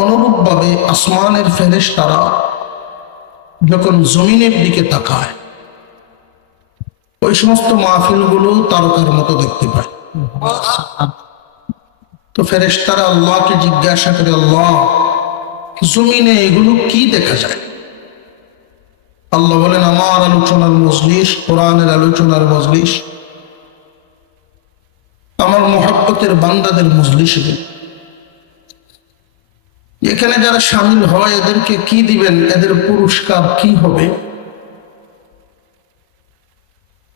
অনুরূপভাবে আসমানের ফেরেশতারা যখন জমিনের দিকে তাকায় ওই সমস্ত মাহফিলগুলো তারকার মতো দেখতে পায়। তো ফেরেশতারা আল্লাহকে জিজ্ঞাসা করে, আল্লাহ, জমিনে এগুলো কি দেখা যায়? আল্লাহ বলেন, আমার আলোচনার মজলিস, কোরআনের আলোচনার মজলিস, আমার মুহাব্বতের বান্দাদের মজলিস। এখানে যারা শামিল হয় এদেরকে কি দিবেন, এদের পুরস্কার কি হবে?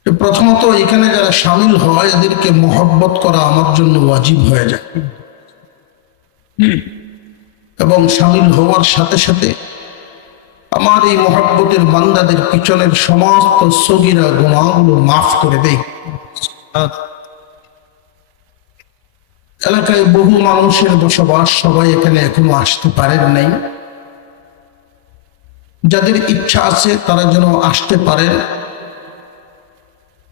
প্রথমত এখানে যারা শামিল হয় এদেরকে মহব্বত করা আমার জন্য ওয়াজিব হয়ে যায়, এবং শামিল হওয়ার সাথে সাথে আমার এই মহব্বতের বান্দাদের পিছনের সমস্ত সগীরা গুনাহগুলো মাফ করে দেয়। এলাকায় বহু মানুষের বসবাস, সবাই এখানে এখনো আসতে পারেন নাই। যাদের ইচ্ছা আছে তারা যেন আসতে পারেন।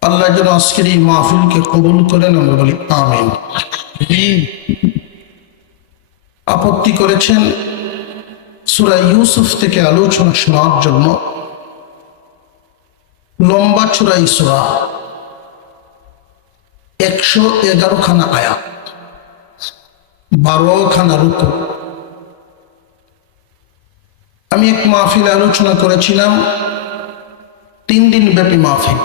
আল্লাহ যেন আজকের এই মাহফিলকে কবুল করেন, আমরা বলি আমিন। আপত্তি করেছেন সূরা ইউসুফ থেকে আলোচনা শোনার জন্য। লম্বা চূড়া এই সূরা, 111 খানা আয়াত, 12 খানা রুকু। আমি এক মাহফিলে আলোচনা করেছিলাম, 3 দিন ব্যাপী মাহফিল।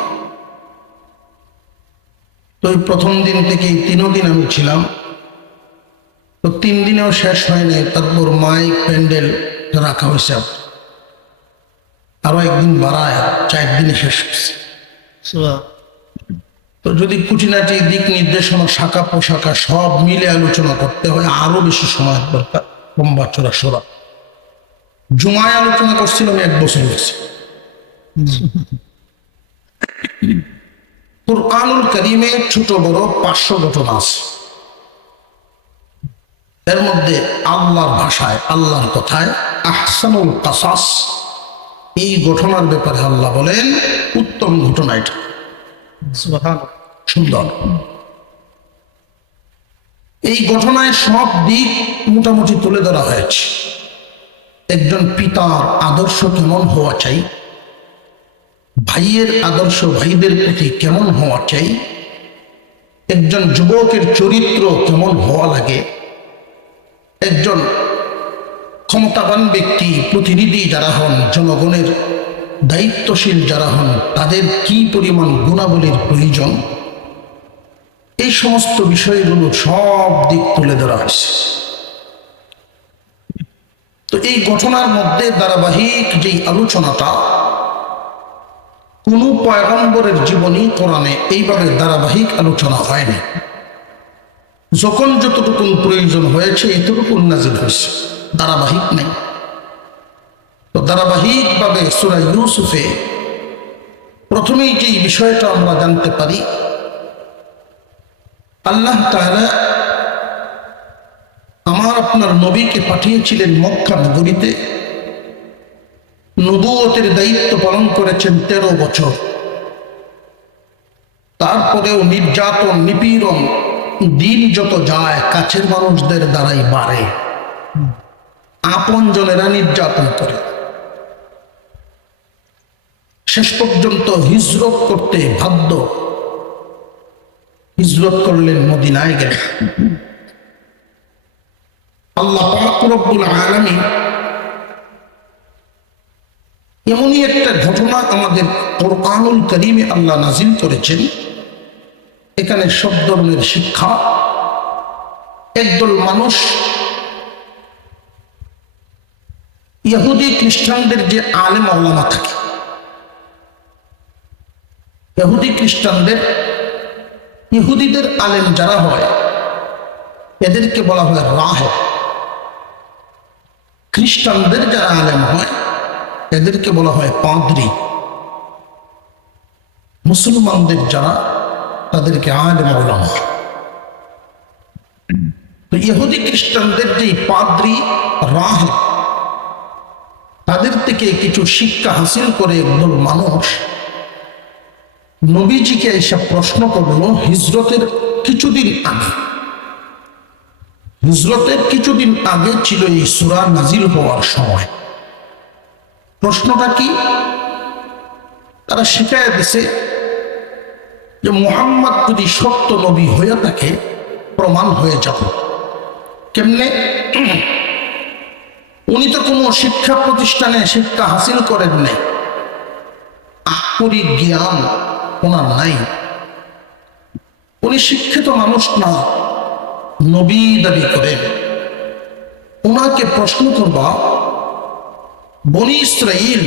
তো এই প্রথম দিন থেকে 3 দিন আমি ছিলাম। তো 3 দিনেও শেষ হয় নাই। তারপর মাইক প্যান্ডেল রাখা হয়েছে, আরো একদিন বাড়ায় 4 দিনে শেষ হয়েছে। তো যদি খুঁটিনাটি দিক নির্দেশনা, শাখা পোশাকা সব মিলে আলোচনা করতে হয়, আরো বেশি সময়ের দরকার। লম্বা চড়া সোরা জুমায় আলোচনা করছিলাম 1 বছর হয়েছে। কুরআনুল কারীমে ছোট বড় 500 ঘটনা আছে। এর মধ্যে আল্লাহর ভাষায়, আল্লাহর কথায় আহসানুল কাসাস, এই ঘটনার ব্যাপারে আল্লাহ বলেন উত্তম ঘটনা এটা, সুন্দর। এই ঘটনায় সব দিক মোটামুটি তুলে ধরা হয়েছে। একজন পিতার আদর্শ কেমন হওয়া চাই, ভাইয়ের আদর্শ ভাইদের প্রতি কেমন হওয়া চাই, একজন যুবকের চরিত্র কেমন হওয়া লাগে, একজন ক্ষমতাবান ব্যক্তি, প্রতিনিধি যারা হন, জনগণের দায়িত্বশীল যারা হন, তাদের কি পরিমাণ গুণাবলীর প্রয়োজন, এই সমস্ত বিষয়গুলো সব দিক তুলে ধরা হয়েছে। তো এই ঘটনার মধ্যে ধারাবাহিক যেই আলোচনাটা, কোন পয়গম্বরের জীবনী কোরআনে এইভাবে ধারাবাহিক আলোচনা হয়নি। যখন যতটুকু প্রয়োজন হয়েছে এতটুকু নাজিল হয়েছে, ধারাবাহিক নেই। তো ধারাবাহিক ভাবে সূরা ইউসুফে প্রথমেই যে বিষয়টা আমরা জানতে পারি, আল্লাহ তাআলা আমার আপনার নবীকে পাঠিয়েছিলেন মক্কা নগরীতে। নবুয়তের দায়িত্ব পালন করেছেন 13 বছর। তারপরেও নির্যাতন, নিপীড়ন দিন যত যায় কাছের মানুষদের দ্বারাই বাড়ে, আপন জনেরা নির্যাতন করে। শেষ পর্যন্ত হিজরত করতে বাধ্য। হিজরত করলেন, মদিনায় গেলেন। আল্লাহ পাক রব্বুল আলামিন এমনই একটা ঘটনা আমাদের কুরআনুল কারীমে আল্লাহ নাজিল করেছেন, এখানে সব ধরনের শিক্ষা। একদল মানুষ ইহুদি খ্রিস্টানদের যে আলেম ওলামা থাকে, ইহুদি খ্রিস্টানদের, ইহুদিদের আলেম যারা হয় এদেরকে বলা হয় রাহেব। খ্রিস্টানদের যারা আলেম হয় এদেরকে বলা হয় পাদ্রী। মুসলমানদের যারা, তাদেরকে আলেম ওলামা। তো ইহুদি খ্রিস্টানদের যে পাদ্রী, রাহেব, তাদের থেকে কিছু শিক্ষা হাসিল করে একদল মানুষ নবীজিকে এসে প্রশ্ন করলো হিজরতের কিছুদিন আগে। হিজরতের কিছুদিন আগে ছিল এই সূরা নাজিল হওয়ার সময়। প্রশ্নটা কি? তারা শিখায় দিছে যে মুহাম্মদ যদি সত্য নবী হয়ে থাকে প্রমাণ হয়ে যাব কেমনে? উনি তো কোনো শিক্ষা প্রতিষ্ঠানে শিক্ষা হাসিল করেন নাই, আক্ষরিক জ্ঞান ওনার নাই, উনি শিক্ষিত মানুষ না, নবী দাবি করেন। ওনাকে প্রশ্ন করবা বনি ইসরাইল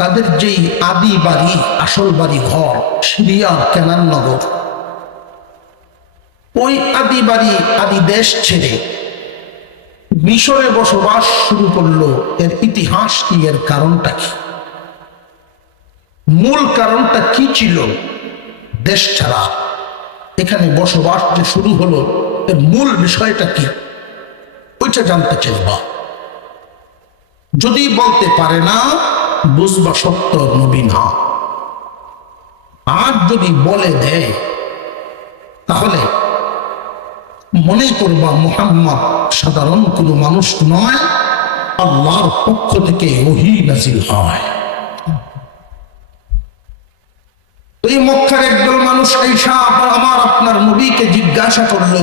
তাদের যেই আদি বাড়ি, আসল বাড়ি ঘর সিরিয়া কেনান নগর, ওই আদি বাড়ি আদি দেশ ছেড়ে মিশরে বসবাস শুরু করলো, এর ইতিহাস কি? এর কারণটা কি? মূল কারণটা কি ছিল? দেশ ছাড়া এখানে বসবাস যে শুরু হলো, এর মূল বিষয়টা কি? ওইটা জানতে চাইবা। যদি বলতে পারে না, বুঝবা সত্য নবী না। আর যদি বলে দেয় তাহলে মনে করবা মুহাম্মদ সাধারণ কোনো মানুষ নয়, আল্লাহর পক্ষ থেকে ওহী নাজিল হয়। এই মক্কার একদল মানুষ আইসা আমার আপনার নবীকে জিজ্ঞাসা করলো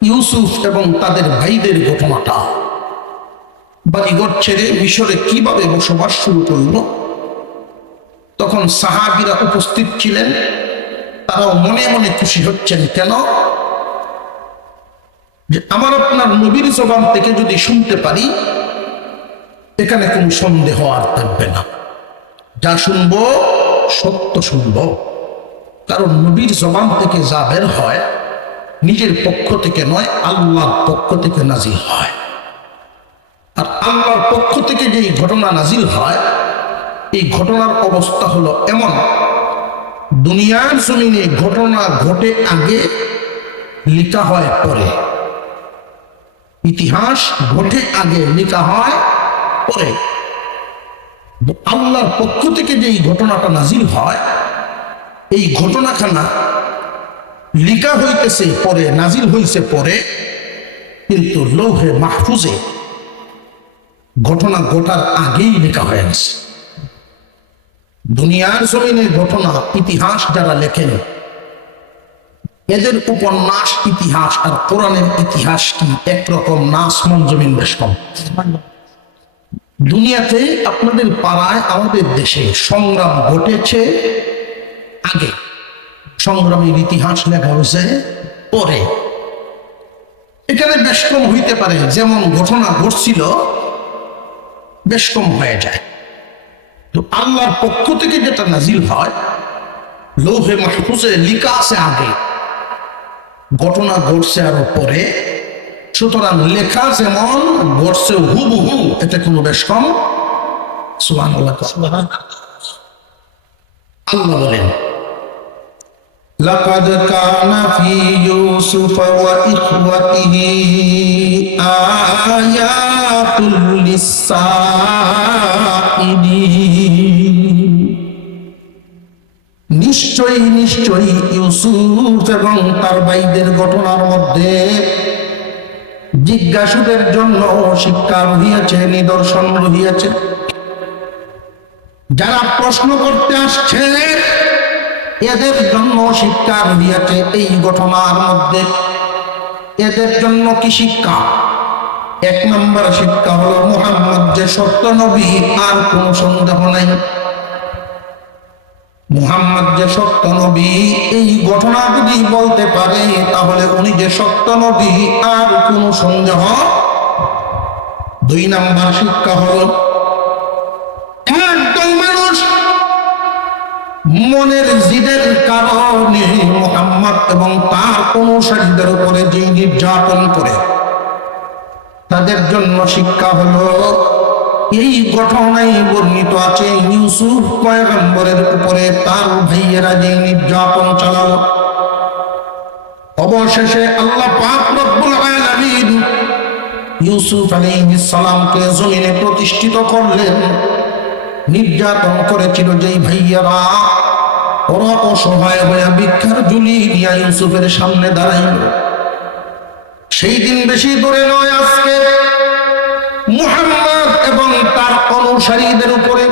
ইউসুফ এবং তাদের ভাইদের ঘটনাটা, বাড়িঘর ছেড়ে মিশরে কিভাবে বসবাস শুরু করলো। তখন সাহাবীরা উপস্থিত ছিলেন, তারাও মনে মনে খুশি হচ্ছেন। কেন? যে আমার আপনার নবীর জবান থেকে যদি শুনতে পারি, এখানে কোনো সন্দেহ আর থাকবে না, যা শুনবো সত্য শুনবো। কারণ নবীর জবান থেকে যা বের হয় নিজের পক্ষ থেকে নয়, আল্লাহর পক্ষ থেকে নাজিল হয়। আর আল্লাহর পক্ষ থেকে যেই ঘটনা নাজিল হয়, এই ঘটনার অবস্থা হলো এমন, দুনিয়ার জমিনে ঘটনা ঘটে আগে, লিখা হয় পরে। ইতিহাস ঘটে আগে, লিখা হয় পরে। আল্লাহর পক্ষ থেকে যেই ঘটনাটা নাজিল হয়, এই ঘটনাখানা লিখা হইতেছে পরে, নাজিল হইছে পরে, কিন্তু লৌহে মাহফুজে ঘটনা ঘটার আগেই লেখা হয়ে গেছে। দুনিয়ার জমিনের ঘটনা ইতিহাস যারা লেখেন, এদের উপন্যাস ইতিহাস আর কোরআনের ইতিহাস কি একরকম না? আসমান জমিন বেশ কম। দুনিয়াতে আপনাদের পাড়ায়, আমাদের দেশে সংগ্রাম ঘটেছে আগে, সংগ্রামের ইতিহাস লেখা হয়েছে পরে। এখানে বেশ কম হইতে পারে, যেমন ঘটনা ঘটছিল বেশ কম হয়ে যায়। তো আল্লাহর পক্ষ থেকে যেটা নাজিল হয়, লৌহে মাহফুজে লিখা আছে আগে, ঘটনা ঘটছে আরো পরে। সুতরাং লেখা যেমন ঘটছে হুবহু, এটা কোনো বেশ কম। সুবহানাল্লাহ। আল্লাহ বলেন লাকাদ কানা ফি ইউসুফ ওয়া ইখওয়াতিহি আয়াতুল লিসাইলিন। নিশ্চয়ই নিশ্চয়ই ইউসুফ এবং তার ভাইদের ঘটনার মধ্যে জিজ্ঞাসুদের জন্য শিক্ষা রহিয়াছে, নিদর্শন রহিয়াছে। যারা প্রশ্ন করতে আসছে এদের জন্য শিক্ষা রহিয়াছে এই ঘটনার মধ্যে। এদের জন্য কি শিক্ষা? এক নম্বর শিক্ষা হলো মুহাম্মদ যে সত্য নবী, আর কোন সন্দেহ নাই। মুহাম্মদ যে সত্য নবী, এই ঘটনা যদি বলতে পারে তাহলে উনি যে সত্য নবী, আর কোন সন্দেহ। দুই নম্বর শিক্ষা হলো একদম মানুষ মনের জিদের কারণে মুহাম্মদ এবং তার অনুসারীদের উপরে যে নির্যাতন করে, তাদের জন্য শিক্ষা হলো এই ঘটনায় বর্ণিত আছে ইউসুফ পয়গম্বরের উপরে তার ভাইয়েরা যে নির্যাতন চালালো। অবশেষে আল্লাহ পাক রব্বুল আলামিন ইউসুফ আলাইহিস সালামকে জমিনে প্রতিষ্ঠিত করলেন। নির্যাতন করেছিল যেই ভাইয়েরা, ওরা অসহায় হয়ে ভিক্ষার ঝুলি নিয়ে ইউসুফের সামনে দাঁড়াইল। সেই দিন বেশি দূরে নয়, আজকে মুহাম্মদ এবং তার অনুসারীদের উপরে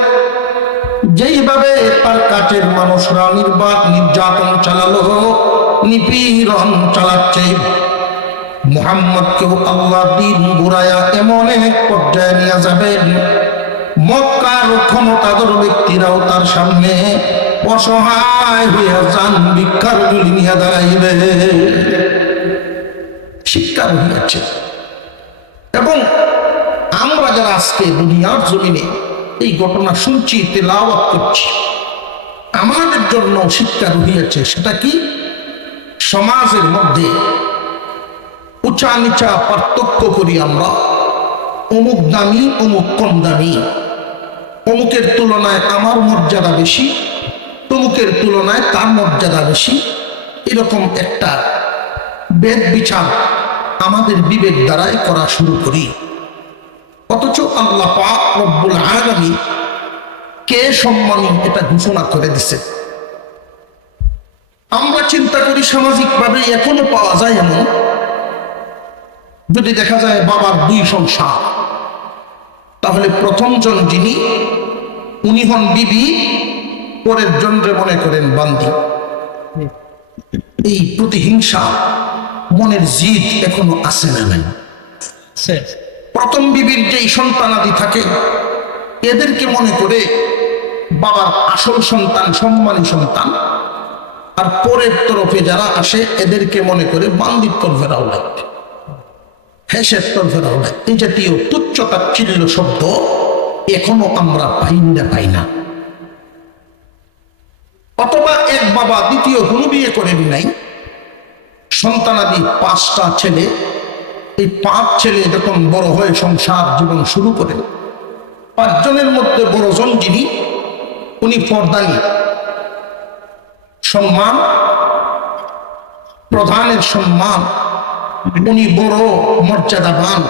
যেইভাবে তার কাছের মানুষরা নির্যাতন চালালো, নিপীড়ন চালাচ্ছে, মুহাম্মদকেও আল্লাহ দিন ঘুরায়া এমন এক পর্যায়ে নিয়ে যাবেন, মক্কার ক্ষমতাধর ব্যক্তিরাও তার সামনে অসহায় হইয়া যান, ভিক্ষার গুলি নিয়ে দাঁড়াইবে। শিক্ষা রহিয়াছে। এবং আমরা যারা আজকে দুনিয়ার জমিনে এই ঘটনা শুনছি, তেলাওয়াত করছি, আমাদের জন্য শিক্ষা রহিয়াছে। সেটা কি? সমাজের মধ্যে উঁচা নিচা পার্থক্য করি আমরা, অমুক দামি অমুক কম দামি, অমুকের তুলনায় আমার মর্যাদা বেশি, তমুকের তুলনায় তার মর্যাদা বেশি, এরকম একটা ভেদ বিচার আমাদের বিবেক দ্বারাই করা শুরু করি। অথচ আল্লাহ পাক রব্বুল আলামিন কে সম্মানী এটা ঘোষণা করে দিছে। আমরা চিন্তা করি সামাজিকভাবে এখনো পাওয়া যায় এমন, যদি দেখা যায় বাবার 2 সংসার, তাহলে প্রথম জন যিনি, উনি হন বিবি, পরের জনরে মনে করেন বান্দি। এই প্রতিহিংসা মনের জিদ এখনো আছে না নাই? প্রথম বিবির যেই সন্তানাদি থাকে, এদেরকে মনে করে বাবার আসল সন্তান, সম্মানী সন্তান, আর পরের তরফে যারা আসে এদেরকে মনে করে বান্দির তরফের আওলাদ, হেসের তরফের আওলাদ। এই জাতীয় তুচ্ছ তাচ্ছিল্য শব্দ এখনো আমরা পাই না। অথবা এক বাবা দ্বিতীয় কোনো বিয়ে করেন নাই, সন্তানাদি 5টা ছেলে, এই 5 ছেলে যখন বড় হয়ে সংসার জীবন শুরু করেন, 5 জনের মধ্যে বড়জন যিনি, উনি পর্দানি, সম্মান, প্রধানের সম্মান, উনি বড় মর্যাদাবান,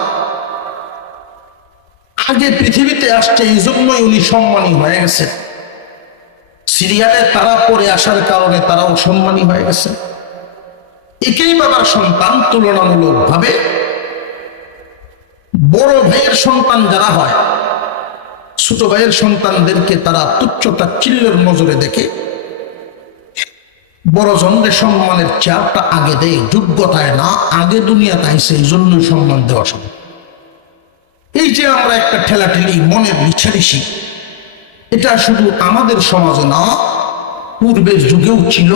আগে পৃথিবীতে আসছে, এই জন্যই উনি সম্মানী হয়ে গেছে। সিরিয়ালে তারা পরে আসার কারণে তারাও সম্মানী হয়ে গেছে। একই বাবার সন্তান তুলনামূলক ভাবে বড় ভাইয়ের সন্তান যারা হয়, ছোট ভাইয়ের সন্তানদেরকে তারা তুচ্ছ তাচ্ছিল্যের নজরে দেখে, বড় জনদের সম্মানের চাপটা আগে দেয়, যোগ্যতায় না, আগে দুনিয়াতে আইসে, এই জন্য সম্মান দেওয়া সম্ভব। এই যে আমরা একটা ঠেলাঠেলি, মনের রিছারিসি, এটা শুধু আমাদের সমাজে না, পূর্বের যুগেও ছিল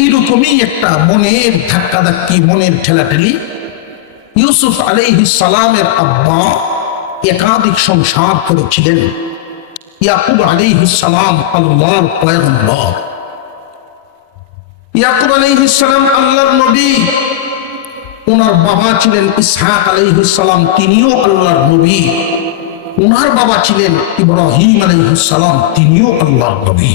এইরকমই একটা মনের ধাক্কাধাক্কি, মনের ঠেলাঠেলি। ইউসুফ আলাইহিস সালামের আব্বা একাধিক সংসার করেছিলেন। ইয়াকুব আলাইহিস সালাম আল্লাহর পয়গম্বর, ইয়াকুব আলাইহিস সালাম আল্লাহর নবী। ওনার বাবা ছিলেন ইসহাক আলাইহিস সালাম, তিনিও আল্লাহর নবী। ওনার বাবা ছিলেন ইব্রাহিম আলাইহিস সালাম, তিনিও আল্লাহর নবী।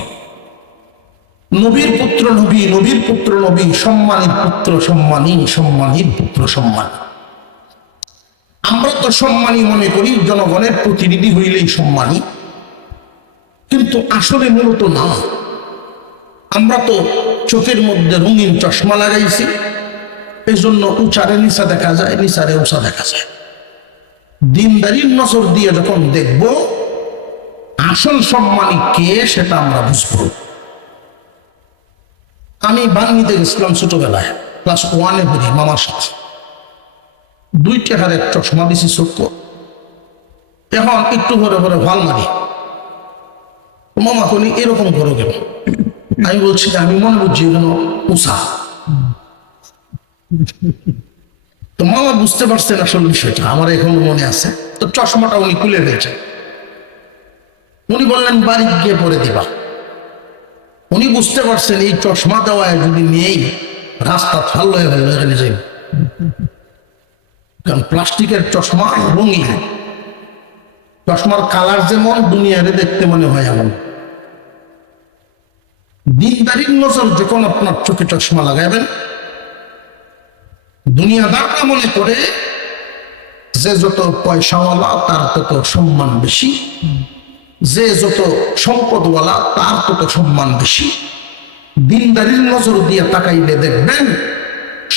নবীর পুত্র নবী, নবীর পুত্র নবী, সম্মানিত পুত্র সম্মানী, সম্মানিত পুত্র সম্মানী। আমরা তো সম্মানী মনে করি, জনগণের প্রতিনিধি হইলেই সম্মানী, কিন্তু আসলে মূলত না। আমরা তো চোখের মধ্যে রঙিন চশমা লাগাইছি, এই জন্য উঁচারে নিচা দেখা যায়, নিচারে উঁচা দেখা যায়। দিনদারির নজর দিয়ে যখন দেখব আসল সম্মানী কে, সেটা আমরা বুঝবো। আমি বাংলাতে গেছিলাম ছোটবেলায়, ক্লাস 1-এ পড়ি, মামার সাথে। 2 টাকার এক চশমা দিছি চোখ, এখন একটু ভরে ভরে ভাল মারি। মামা কোনি এরকম করো কেন? আমি বলছি যে আমি মনে বুঝছি এখানে উষা। তো মামা বুঝতে পারছেন আসল বিষয়টা, আমার এখনো মনে আছে। তো চশমাটা উনি খুলে ফেলছে, উনি বললেন বাড়ি গিয়ে পরে দিবা। উনি বুঝতে পারছেন এই চশমা দেওয়ায় যদি নেই, রাস্তা ফাল হয়ে গেল, এখানে যাই। কারণ প্লাস্টিকের চশমা রঙিন, চশমার কালার যেমন দুনিয়ারে দেখতে মনে হয় এমন। দিনদারির নজর যখন আপনার চোখে চশমা লাগাবেন, দুনিয়াদাররা মনে করে যে যত পয়সাওয়ালা তার তত সম্মান বেশি, যে যত সম্পদওয়ালা তার তত সম্মান বেশি। দিনদারির নজর দিয়ে তাকাইলে দেখবেন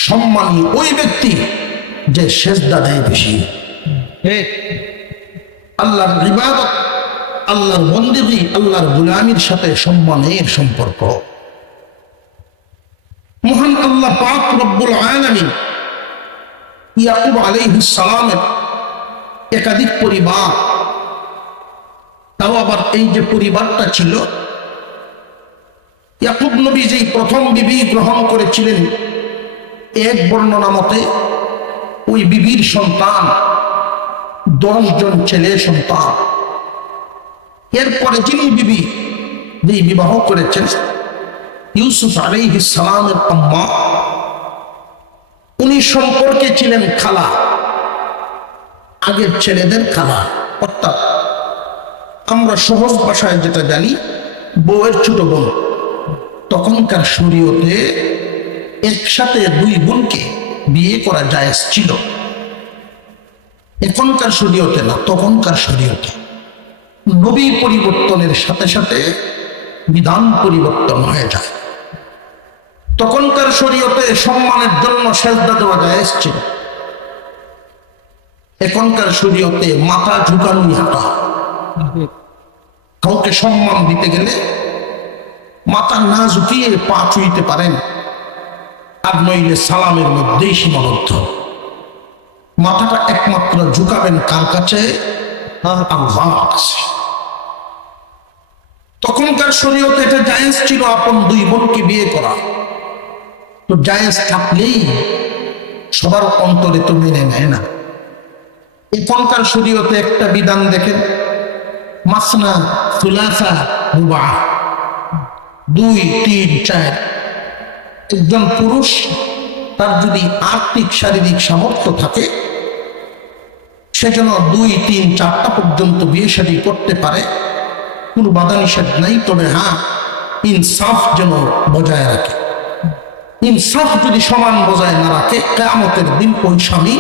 সম্মানী ওই ব্যক্তি যে সেজদা দেয় বেশি। আল্লাহর ইবাদত, আল্লাহর বন্দেগী, আল্লাহর গোলামির সাথে সম্মানের সম্পর্ক। মহান আল্লাহ পাক রব্বুল আলামিন ইয়াকুব আলাইহিস সালামের একাধিক পরিবার, তাও আবার এই যে পরিবারটা ছিল, ইয়াকুব নবী যেই প্রথম বিবি গ্রহণ করেছিলেন, এক বর্ণনা মতে ওই বিবির সন্তান 10 জন ছেলে সন্তান। এরপরে যিনি বিবি যেই বিবাহ করেছেন ইউসুফ আলাইহিস সালামের আম্মা, উনি সম্পর্কে ছিলেন খালা, আগের ছেলেদের খালা, অর্থাৎ আমরা সহজ ভাষায় যেটা জানি বউয়ের ছোট বোন। তখনকার শরীয়তে একসাথে 2 বোনকে বিয়ে করা জায়েজ ছিল, এখনকার শরীয়তে না, তখনকার শরীয়তে। নবী পরিবর্তনের সাথে সাথে বিধান পরিবর্তন হয়ে যায়। তখনকার শরীয়তে সম্মানের জন্য সেজদা দেওয়া জায়েজ ছিল, এখনকার শরীয়তে মাথা ঝুঁকানোই হাঁটা। কাউকে সম্মান দিতে গেলে মাথা না ঝুঁকিয়ে পা চুইতে পারেন, আর নইলে সালামের মধ্যেই সীমাবদ্ধ। মাথাটা একমাত্র ঝুঁকাবেন কার কাছে? আল্লাহর কাছে। তখনকার শরীয়তে এটা জায়েজ ছিল আপন 2 বোনকে বিয়ে করা। তো জায়েজ থাকলেই সবার অন্তরে তো মেনে নেয় না। এখনকার শরীয়তে একটা বিধান দেখেন, মাসনা সুলাসা রুবা, 2, 3, 4। একজন পুরুষ তার যদি আর্থিক শারীরিক সামর্থ্য থাকে, সেজন্য 2, 3, 4টা পর্যন্ত বিয়ে শাদী করতে পারে, কোনো বাধা নিষেধ নাই। তবে হ্যাঁ, ইনসাফ যেন বজায় রাখে। ইনসাফ যদি সমান বজায় না রাখে, কিয়ামতের দিন ওই স্বামী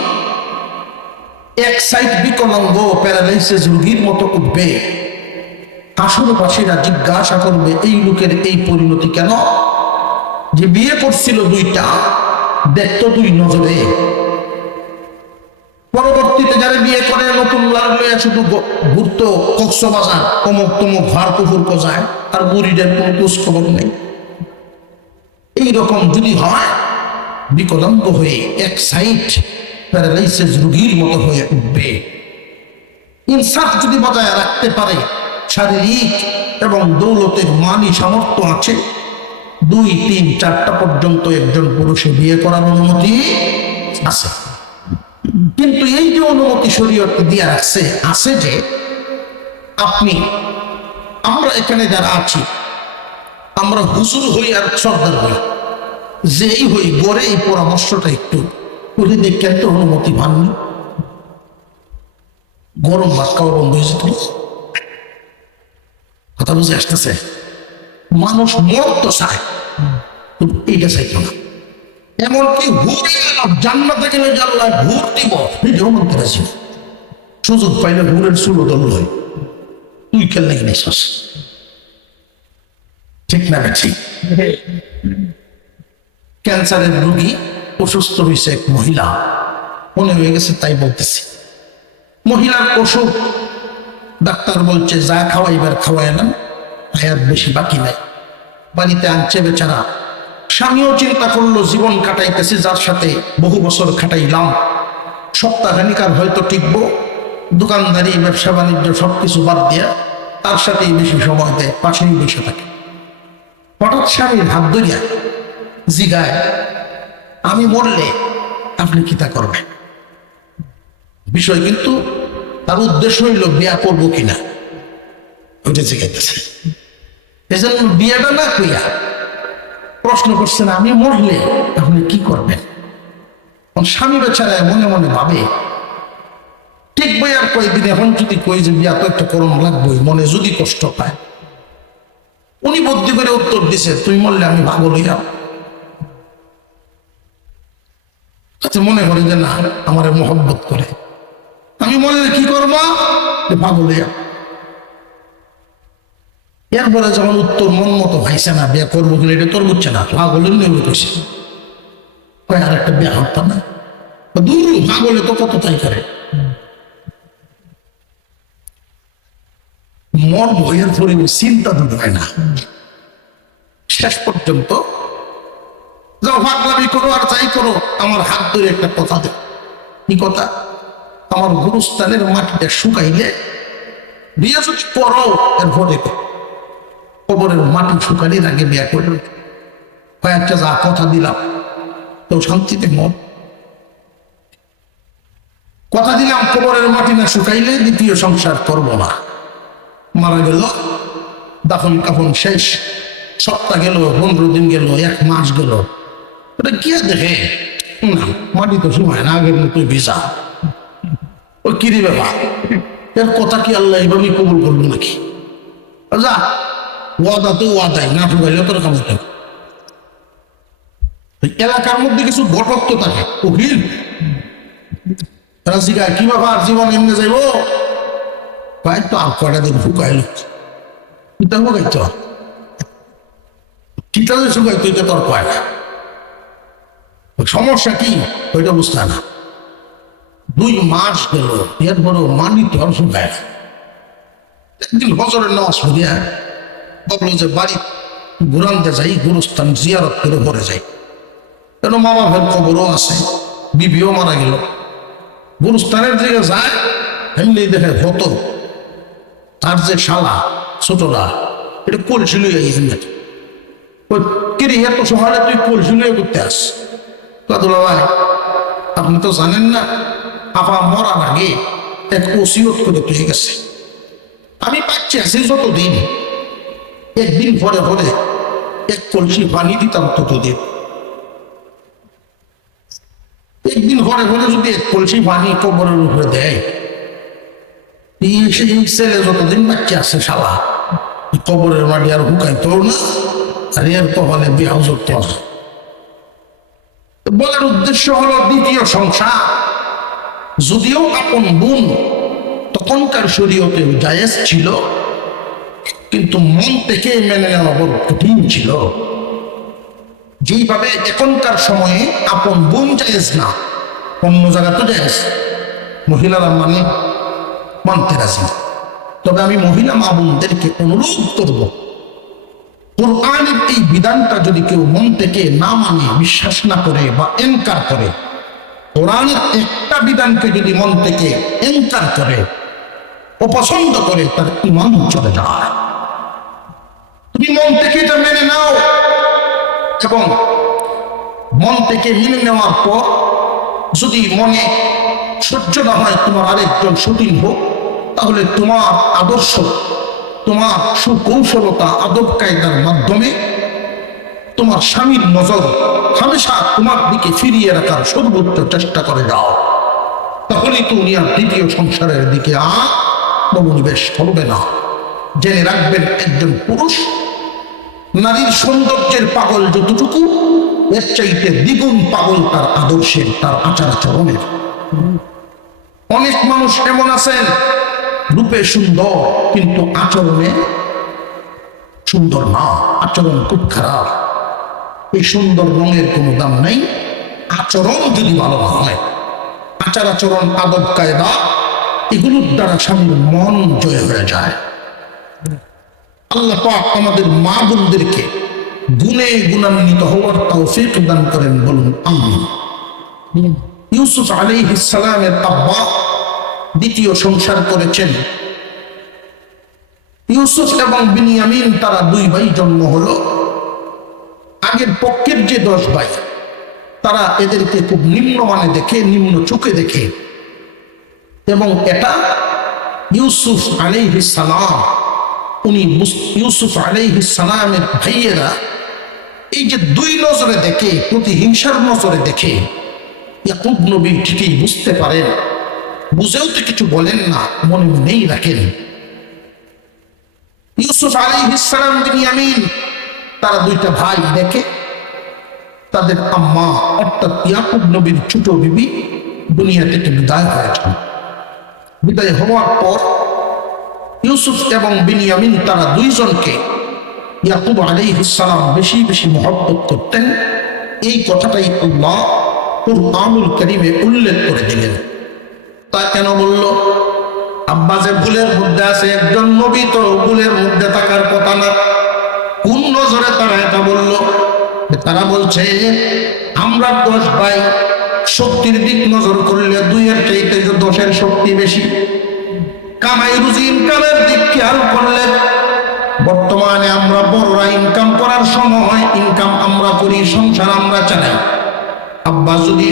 এক সাইড বিকলাঙ্গ প্যারালাইসিস রোগীর মতো উঠবে। হাসুরবাসীরা জিজ্ঞাসা করবে, এই লোকের এই পরিণতি কেন? যে বিয়ে করছিল 2টা, দেখতো 2 নজরে। পরবর্তীতে যারা বিয়ে করে নতুন লাগলে শুধু ঘুরতো কক্সবাজার, অমুক তমুক ভার পুকুর কোজায়, আর বুড়িদের কোনো খোঁজ খবর নেই। এইরকম যদি হয়, বিকলাঙ্গ হয়ে এক সাইড প্যারালাইসিস রোগীর মতো হয়ে উঠবে। ইনসাফ যদি বজায় রাখতে পারে, শারীরিক এবং দৌলতের মানি সামর্থ্য আছে, 2, 3, 4টা পর্যন্ত একজন পুরুষে বিয়ে করার অনুমতি আছে। কিন্তু এই যে অনুমতি শরীয়ত দিয়ে রাখছে, আছে যে আমরা এখানে যারা আছি, আমরা হুজুর হই আর সর্দার হই, যেই হই গড়ে এই পরামর্শটা একটু করে দেখেন তো অনুমতি পাননি। গরম ভাত খাওয়া বন্ধ হয়েছে তো, কথা বুঝে আসতেছে? মানুষ মরতে চায়, এইটা চাইতো না। এমনকি জান্নাতে গেলে জানলায় ভোর দিব, এটাও মানতে রাজি। সুযোগ পাইলে ভোরের চুলো দল হয়, তুই খেললে কিনে শস, ঠিক না? ঠিক। ক্যান্সারের রোগী অসুস্থ হয়েছে এক মহিলা, মনে হয়ে গেছে তাই বলতেছি। মহিলার অসুখ, ডাক্তার বলছে যা খাওয়াইবার খাওয়াই না, হায়াত বেশি বাকি নাই। বাড়িতে আনছে বেচারা। স্বামীও চিন্তা করলো, জীবন কাটাইতেছি যার সাথে বহু বছর খাটাইলাম, সপ্তাহখানিক আর হয়তো টিকবো, দোকানদারি ব্যবসা বাণিজ্য সবকিছু বাদ দিয়ে তার সাথেই বেশি সময় দেয়, পাশেই বসে থাকে। হঠাৎ স্বামীর হাত ধরিয়া জিগায়, আমি মরলে আপনি কি তা করবেন? বিষয় কিন্তু তার উদ্দেশ্য হইল বিয়া করবো কিনা, ওইটা জিগাইতেছে। এজন্য বিয়েটা না কইয়া প্রশ্ন করছেন, আমি মরলে আপনি কি করবেন? স্বামী বেচারা মনে মনে ভাবে, ঠিক বই আর কয়েকদিন, এখন যদি কই যে বিয়া তো একটা করম লাগবই, মনে যদি কষ্ট পায়। উনি বুদ্ধি করে উত্তর দিছে, তুই মরলে আমি পাগল হইয়া। আচ্ছা, মনে করে যে না, আমার মহব্বত করে, আমি মরলে কি করবো? পাগল হইয়া। এরপরে যখন উত্তর মন মতো ভাইছে না, বিয়ে করবো কিনা এটা তোর বুঝছে না, পাগলের নেমে করছে, আর একটা বিয়ে হতো না, দূর ভাগলে তো কত তাই করে মর বইয়ের পরিবেশ চিন্তা দূর হয় না শেষ পর্যন্ত যাও ভাগলামি করো আর যাই করো আমার হাত ধরে একটা কথা দে কি কথা আমার গুরুস্থানের মাটিটা শুকাইলে বিয়ে যদি করো এরপরে কবরের মাটি শুকানির আগে বিয়ে করবে কয়েকটা যা কথা দিলাম তো শান্তিতে মন কথা দিলাম কবরের মাটি না শুকাইলে দ্বিতীয় সংসার করবো না মারা গেল দাফন কাফন শেষ সপ্তাহ গেল 15 দিন গেল 1 মাস গেল ওটা কি দেখে না মাটি তো সময় না আগের মতো ভিসা ও কিরি ব্যাপার এর কথা কি আল্লাহ এইভাবে কবুল করবো নাকি যা ওয়াদা তো ওয়াদাই না শুকাইলে তোর কাম এলাকার মধ্যে কিছু ঘটক তো থাকে উকিল রাজিকা কি ব্যাপার জীবন এমনি যাইব ভাই তো আর কয়টা দিন শুকাইল কিতা শুকাইতো কিতা যে শুকাইতো এটা তোর কয় না সমস্যা কি ওইটা বুঝতে না 2 মাস গেল এরপরে মানি তো আর শুকায় না একদিন হজরের নামাজ পড়িয়া ভাবলো যে বাড়ি ঘুরানতে যাই গুরুস্থান জিয়ারত করে ঘরে যাই কেন মা বাপের কবরও আছে বিবিও মারা গেল গুরুস্থানের দিকে যায় এমনি দেখে হত তার যে শালা ছোটরা এটা কলসি লইয়া কিরে এত সকালে তুই কলসি লইয়া করতে আস কাদুলা ভাই আপনি তো জানেন না আপা মরার আগে এক ওসিয়ত করে তুই গেছে আমি পাচ্ছি আছি যতদিন একদিন পরে পরে 1 কলসি পানি দিতাম ততদিন একদিন পরে পরে যদি 1 কলসি পানি কবরের উপরে দেয় সেই ছেলে যতদিন বাচ্চা আছে শালা কবরের মাটি আর হুকাইতো না আর এর কখনে বিহাও যত বলার উদ্দেশ্য হলো দ্বিতীয় সংসার যদিও আপন বোন তখনকার শরীয়তে জায়েজ ছিল কিন্তু মন থেকে মেনে নেওয়া বড় কঠিন ছিল যেইভাবে এখনকার সময়ে আপন বোন জায়েজ না অন্য জায়গা তো জায়েজ মহিলারা মানতে রাজি তবে আমি মহিলা মা বোনদেরকে অনুরোধ করব কোরআনের এই বিধানটা যদি কেউ মন থেকে না মানে বিশ্বাস না করে বা এনকার করে কোরআনের একটা বিধানকে যদি মন থেকে এনকার করে অপছন্দ করে তার ঈমান চলে যায় তুমি মন থেকে এটা মেনে নাও এবং মন থেকে মেনে নেওয়ার পর যদি মনে সহ্য না হয় তোমার আরেকজন সতীন হোক তাহলে তোমার আদর্শ তোমার সুকৌশলতা আদব কায়দার মাধ্যমে তোমার স্বামীর নজর হামেশা তোমার দিকে ফিরিয়ে রাখার সর্বোচ্চ চেষ্টা করে যাও তাহলেই তুমি আর দ্বিতীয় সংসারের দিকে মনোনিবেশ করবে না জেনে রাখবেন একজন পুরুষ নারীর সৌন্দর্যের পাগল যতটুকু এর চাইতে দ্বিগুণ পাগল তার আদর্শের তার আচার আচরণের অনেক মানুষ এমন আছেন রূপে সুন্দর কিন্তু আচরণে সুন্দর না আচরণ খুব খারাপ এই সুন্দর রঙের কোনো দাম নেই আচরণ যদি ভালো হয় আচার আচরণ আদব কায়দা এগুলোর দ্বারা স্বামীর মন জয় হয়ে যায় আল্লাহ পাক আমাদের মা বোনদেরকে গুণে গুণান্বিত হওয়ার তৌফিক দান করেন বলুন আমিন ইউসুফ আলাইহিস সালামের আব্বা দ্বিতীয় সংসার করেছেন ইউসুফ এবং বিনিয়ামিন তারা 2 ভাই জন্ম হলো আগের পক্ষের যে 10 ভাই তারা এদেরকে খুব নিম্নমানে দেখে নিম্ন চোখে দেখে এবং এটা ইউসুফ আলাইহিস সালাম উনি ইউসুফ আলাইহিস সালামের ভাইয়েরা এই যে 2 নজরে দেখে প্রতিহিংসার নজরে দেখে ইয়াকুব নবী ঠিকই বুঝতে পারেন বুঝেও তো কিছু বলেন না মনে মনেই রাখেন ইউসুফ আলাইহিস সালাম বিনিয়ামিন তারা 2টা ভাই দেখে তাদের আম্মা অর্থাৎ ইয়াকুব নবীর ছোট বিবি দুনিয়া থেকে বিদায় হয়েছেন বিদায় হওয়ার পর ইউসুফ এবং বিনিয়ামিন তারা 2 জনকে ইয়াকুব আলাইহিস সালাম বেশি বেশি মহব্বত করতেন এই কথাটাই আল্লাহ কুরআনুল কারীমে উল্লেখ করে দিলেন। তা কেন বলল? আব্বা যে ভুলের মধ্যে আছে, একজন নবী তো ভুলের মধ্যে থাকার কথা না। কোন নজরে তারা এটা বলল? তারা বলছে আমরা 10 ভাই, শক্তির দিক নজর করলে 2-এর চাইতে 10-এর শক্তি বেশি। কামাই রুজি ইনকামের দিক খেয়াল করলে বর্তমানে আমরা বড়রা ইনকাম করার সময় ইনকাম আমরা করি, সংসার আমরা চালাই। আব্বা যদি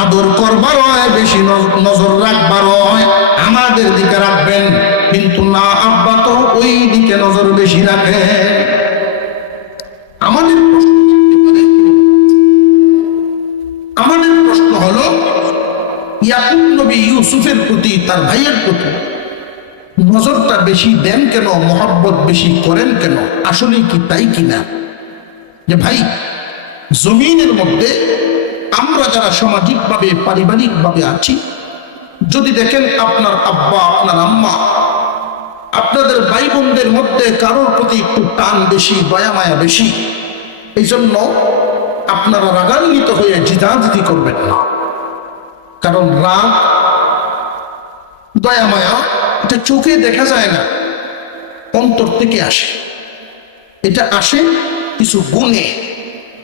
আদর করবার হয়, বেশি নজর রাখবার হয়, আমাদের দিকে রাখবেন, কিন্তু না, আব্বা তো ওই দিকে নজর বেশি রাখে। আমাদের প্রশ্ন হলো, ইয়াকুব নবী ইউসুফের প্রতি, তার ভাইয়ের প্রতি নজরটা বেশি দেন কেন, মহব্বত বেশি করেন কেন? আসলে কি তাই কিনা যে ভাই, জমিনের মধ্যে আমরা যারা সামাজিকভাবে পারিবারিকভাবে আছি, যদি দেখেন আপনার আব্বা আপনার আম্মা, আপনাদের ভাই বোনদের মধ্যে কারোর প্রতি একটু টান বেশি, দয়া মায়া বেশি, এই জন্য আপনারা রাগান্বিত হয়ে জিদাজিদি করবেন না। কারণ রাগ, দয়া মায়া এটা চোখে দেখা যায় না, অন্তর থেকে আসে। এটা আসে কিছু গুণে।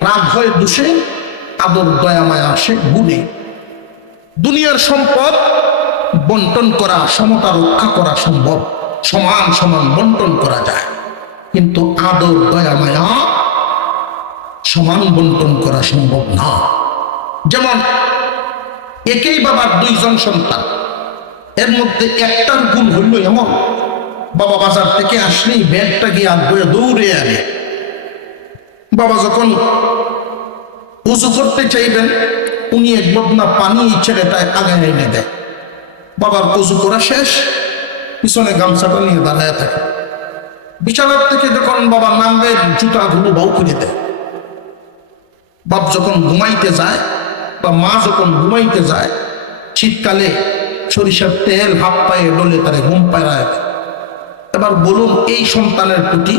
রাগ হয় দোষে, আদর দয়া মায়া আসে গুণে। দুনিয়ার সম্পদ বন্টন করা, সমতা রক্ষা করা সম্ভব, সমান সমান বন্টন করা যায়, কিন্তু আদর দয়া মায়া সমান বন্টন করা সম্ভব না। যেমন একই বাবার 2 জন সন্তান, এর মধ্যে একটার গুণ হইল এমন, বাবা বাজার থেকে আসলেই ব্যাগটা গিয়ে বয়ে দৌড়ে আনে। বাবা যখন উঁচু করতে চাইবেন, উনি এক বদনা পানি ছেলেটায় আগায় এনে দেয়। বাবার উঁচু করা শেষ, পিছনে গামছাটা নিয়ে দাঁড়ায় থাকে। বিছানার থেকে যখন বাবা নামবে, জুতাগুলো বাউ করে দেয়। বাপ যখন ঘুমাইতে যায় বা মা যখন ঘুমাইতে যায়, শীতকালে সরিষার তেল হাত পায়ে ডলে তারে ঘুম পাড়ায় দেয়। এবার বলুন, এই সন্তানের প্রতি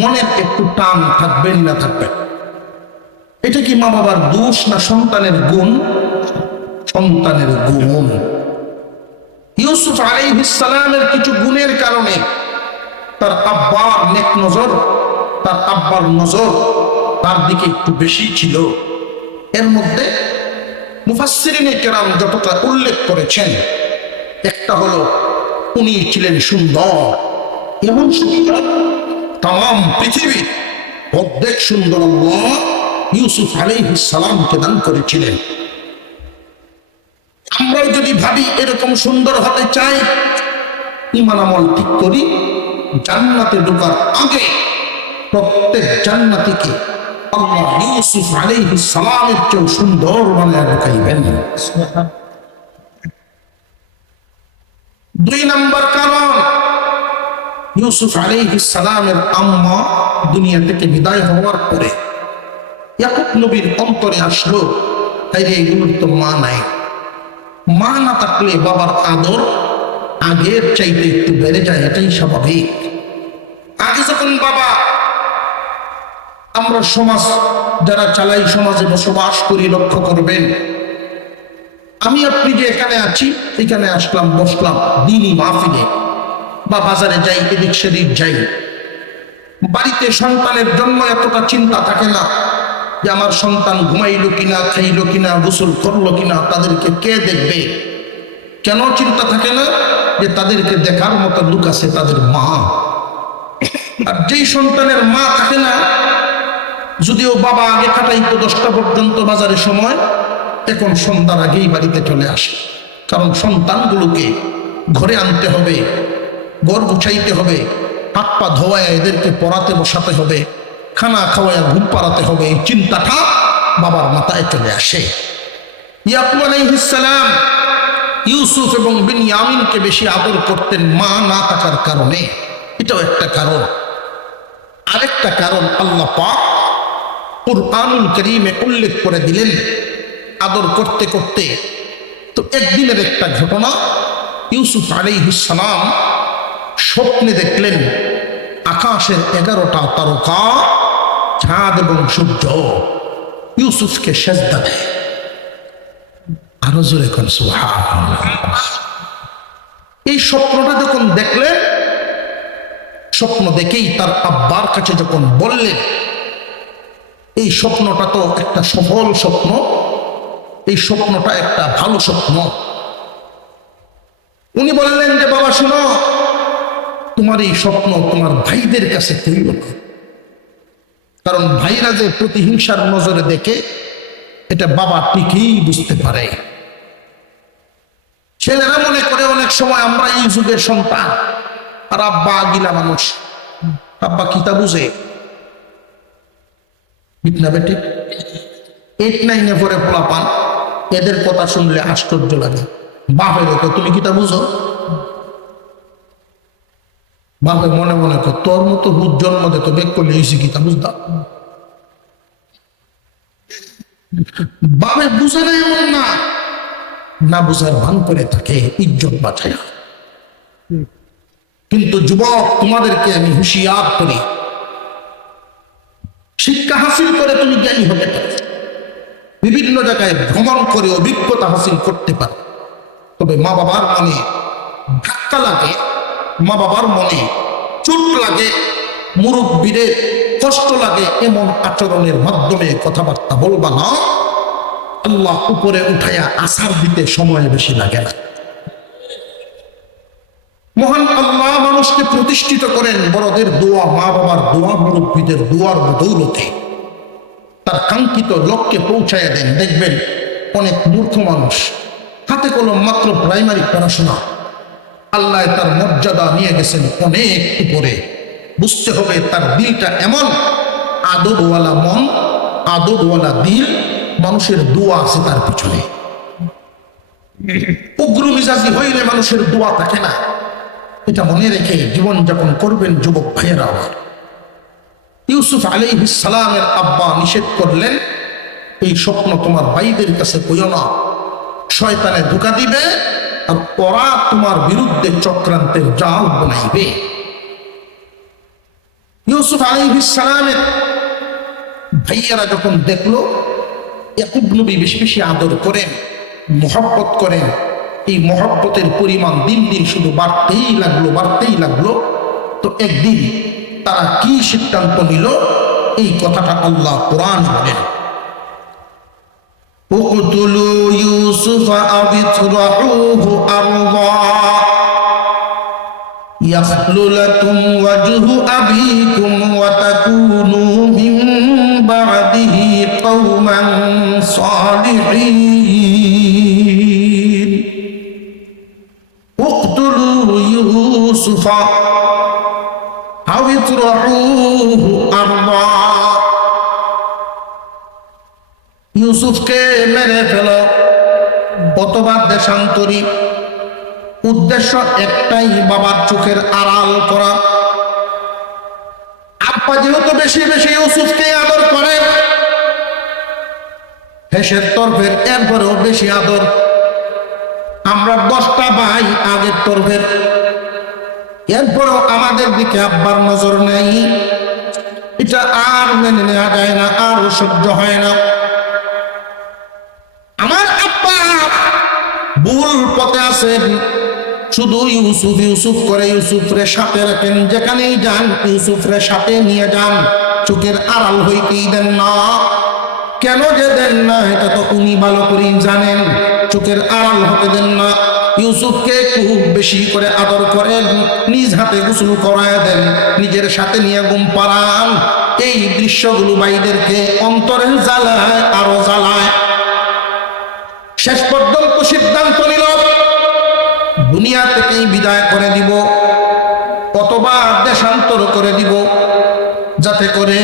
মনের একটু টান থাকবেন না থাকবেন? এটা কি মা বাবার দোষ না সন্তানের গুণ? সন্তানের গুণ। ইউসুফ আলাইহিস সালামের কিছু গুণের কারণে তার আব্বার নেক নজর, তার আব্বার নজর তার দিকে একটু বেশি ছিল। এর মধ্যে মুফাসসিরিনে কেরাম যতটা উল্লেখ করেছেন, একটা হলো উনি ছিলেন সুন্দর, এমন সুন্দর তাম পৃথিবী অর্ধেক সুন্দর আল্লাহ ইউসুফ আলাইহিস সালামকে দান করেছিলেন। আমরাও যদি ভাবি এরকম সুন্দর হতে চাই, ঈমান আমল ঠিক করি, জান্নাতে ঢোকার আগে প্রত্যেক জান্নাতীকে আল্লাহ ইউসুফ আলাইহিস সালামের চেয়ে সুন্দর বানায় ঢুকাইবেন। 2 নম্বর কারণ, ইউসুফ আলাইহিস সালামের আম্মা দুনিয়া থেকে বিদায় হওয়ার পরে ইয়াকুব নবীর অন্তরে আসলো, তাইলে এগুলোর তো মা নাই। মা না থাকলে বাবার আদর আগের চাইতে একটু বেড়ে যায়, এটাই স্বাভাবিক। আগে যখন বাবা, আমরা সমাজ যারা চালাই, সমাজে বসবাস করি, লক্ষ্য করবেন, আমি আপনি যে এখানে আছি, এখানে আসলাম, বসলাম দিনই মাহফিলে বা বাজারে যাই, এদিক সেদিক যাই, বাড়িতে সন্তানের জন্য এতটা চিন্তা থাকে না যে আমার সন্তান ঘুমাইলো কিনা, খাইলো কিনা, গোসল করলো কিনা, তাদেরকে কে দেখবে। কেন চিন্তা থাকে না? যে তাদেরকে দেখার মতো লোক আছে, তাদের মা। আর যেই সন্তানের মা থাকে না, যদিও বাবা আগে কাটাইতো 10টা পর্যন্ত বাজারে সময়, এখন সন্ধ্যার আগেই বাড়িতে চলে আসে। কারণ সন্তানগুলোকে ঘরে আনতে হবে, ঘর গুছাইতে হবে, হাত পা ধোয়ায় এদেরকে পড়াতে বসাতে হবে, খানা খাওয়ায় ঘুম পাড়াতে হবে, এই চিন্তাটা বাবার মাথায় চলে আসে। ইয়াকুব আলাইহিস সালাম ইউসুফ এবং বিনয়ামিনকে বেশি আদর করতেন মা না থাকার কারণে, এটাও একটা কারণ। আরেকটা কারণ আল্লাহ পাক কুরআনুল কারীমে উল্লেখ করে দিলেন আদর করতে করতে। তো একদিনের একটা ঘটনা, ইউসুফ আলাইহিস সালাম স্বপ্নে দেখলেন আকাশের 11টা তারকা, চাঁদ এবং সূর্য। ইউসুফকে সেজদা দেয়। আরো জোরে কোন সুবহানাল্লাহ। এই স্বপ্নটা যখন দেখলেন, স্বপ্ন দেখেই তার আব্বার কাছে যখন বললেন, এই স্বপ্নটা তো একটা সফল স্বপ্ন, এই স্বপ্নটা একটা ভালো স্বপ্ন। উনি বললেন যে বাবা শোনো, তোমার এই স্বপ্ন তোমার ভাইদের কাছে কইল না, কারণ ভাইরা যে প্রতিহিংসার নজরে দেখে এটা বাবা ঠিকই বুঝতে পারে। ছেলেরা মনে করে অনেক সময় আমরা এই যুগের সন্তান, আর আব্বা গিলা মানুষ, আব্বা কিতা বুঝে, ঠিক না বেটি? 8-9 পরে পোলাপান, এদের কথা শুনলে আশ্চর্য লাগে। বাপের তো তুমি কিতা বুঝো? বাপে মনে মনে কর তোর মতো হুদ জন্ম দে তো বেগ করলে হয়েছে কিতা বুঝতাম। বাপে বুঝে না এমন না, না বুঝার ভান করে থাকে ইজ্জত বাঁচায়। কিন্তু যুবক, তোমাদেরকে আমি হুঁশিয়ার করি, শিক্ষা হাসিল করে তুমি জ্ঞানী হতে পারো, বিভিন্ন জায়গায় ভ্রমণ করে অভিজ্ঞতা হাসিল করতে পারো, তবে মা বাবার মনে ধাক্কা লাগে, মা বাবার মনে চোট লাগে, মুরব্বীদের কষ্ট লাগে, এমন আচরণের মাধ্যমে কথাবার্তা বলবা না। আল্লাহ উপরে উঠাইয়া আসার দিতে সময় বেশি লাগে না। মহান আল্লাহ মানুষকে প্রতিষ্ঠিত করেন বড়দের দোয়া, মা বাবার দোয়া, মুরব্বীদের দোয়ার বদৌলতে তার কাঙ্ক্ষিত লক্ষ্যে পৌঁছাইয়া দেন। দেখবেন অনেক মূর্খ মানুষ, হাতে কলম মাত্র প্রাইমারি পড়াশোনা, আল্লাহ তার মর্যাদা নিয়ে গেছেন অনেক উপরে। বুঝতে হবে তার দিলটা এমন আদবওয়ালা মন, আদবওয়ালা দিল, মানুষের দোয়া আছে তার পিছনে। উগ্র মিজাজি হইলে মানুষের দোয়া থাকে না, এটা মনে রেখে জীবন যাপন করবেন যুবক ভাইয়েরা। ইউসুফ আলাইহিস সালামের আব্বা নিষেধ করলেন, এই স্বপ্ন তোমার ভাইদের কাছে কইও না, শয়তানে ধোঁকা দিবে আর ওরা তোমার বিরুদ্ধে চক্রান্তের জাল বানাইবে। ইউসুফ আলাইহিস সালামের ভাইয়েরা যখন দেখলো ইয়াকুব নবী বেশি বেশি আদর করেন, মহব্বত করেন, এই মহব্বতের পরিমাণ দিন দিন শুধু বাড়তেই লাগলো, বাড়তেই লাগলো। তো একদিন তারা কি সিদ্ধান্ত নিল, এই কথাটা আল্লাহ কোরআন বলেন, উকতুলু ইউসুফ আও ইতরাহুহু আরদা ইয়াখলু লাকুম ওয়াজহু আবিকুম ওয়া তাকুনু মিন বা'দিহি কওমান সালিহিন। উকতুলু ইউসুফ আও ইতরাহুহু আরদা, ইউসুফকে মেরে ফেলো অথবা দেশান্তরী। উদ্দেশ্য একটাই, বাবার চোখের আড়াল করা। আব্বা যেহেতু বেশি বেশি ইউসুফকে আদর করে, হেসের তরফের এরপরেও বেশি আদর। আমরা 10টা ভাই আগের তরফের, এরপরেও আমাদের দিকে আব্বার নজর নেই। এটা আর মেনে নেওয়া যায় না, আর সহ্য হয় না। আমার আব্বা ভুল পথে আছেন, শুধু ইউসুফ ইউসুফ করে ইউসুফরে সাথে রাখেন, যেখানেই যান ইউসুফরে সাথে নিয়ে যান, চোখের আড়াল হইতেই দেন না। কেন যে দেন না এটা তো উনি ভালো করেই জানেন, চোখের আড়াল হতে দেন না। ইউসুফকে খুব বেশি করে আদর করেন, নিজ হাতে গোসল করায় দেন, নিজের সাথে নিয়ে ঘুম পাড়ান। এই দৃশ্যগুলো ভাইদেরকে অন্তরের জ্বালায়, আরো জ্বালায়। শেষ পর্যন্ত সিদ্ধান্ত নিল দুনিয়া থেকেই বিদায় করে দিব অথবা দেশান্তর করে দিব, যাতে করে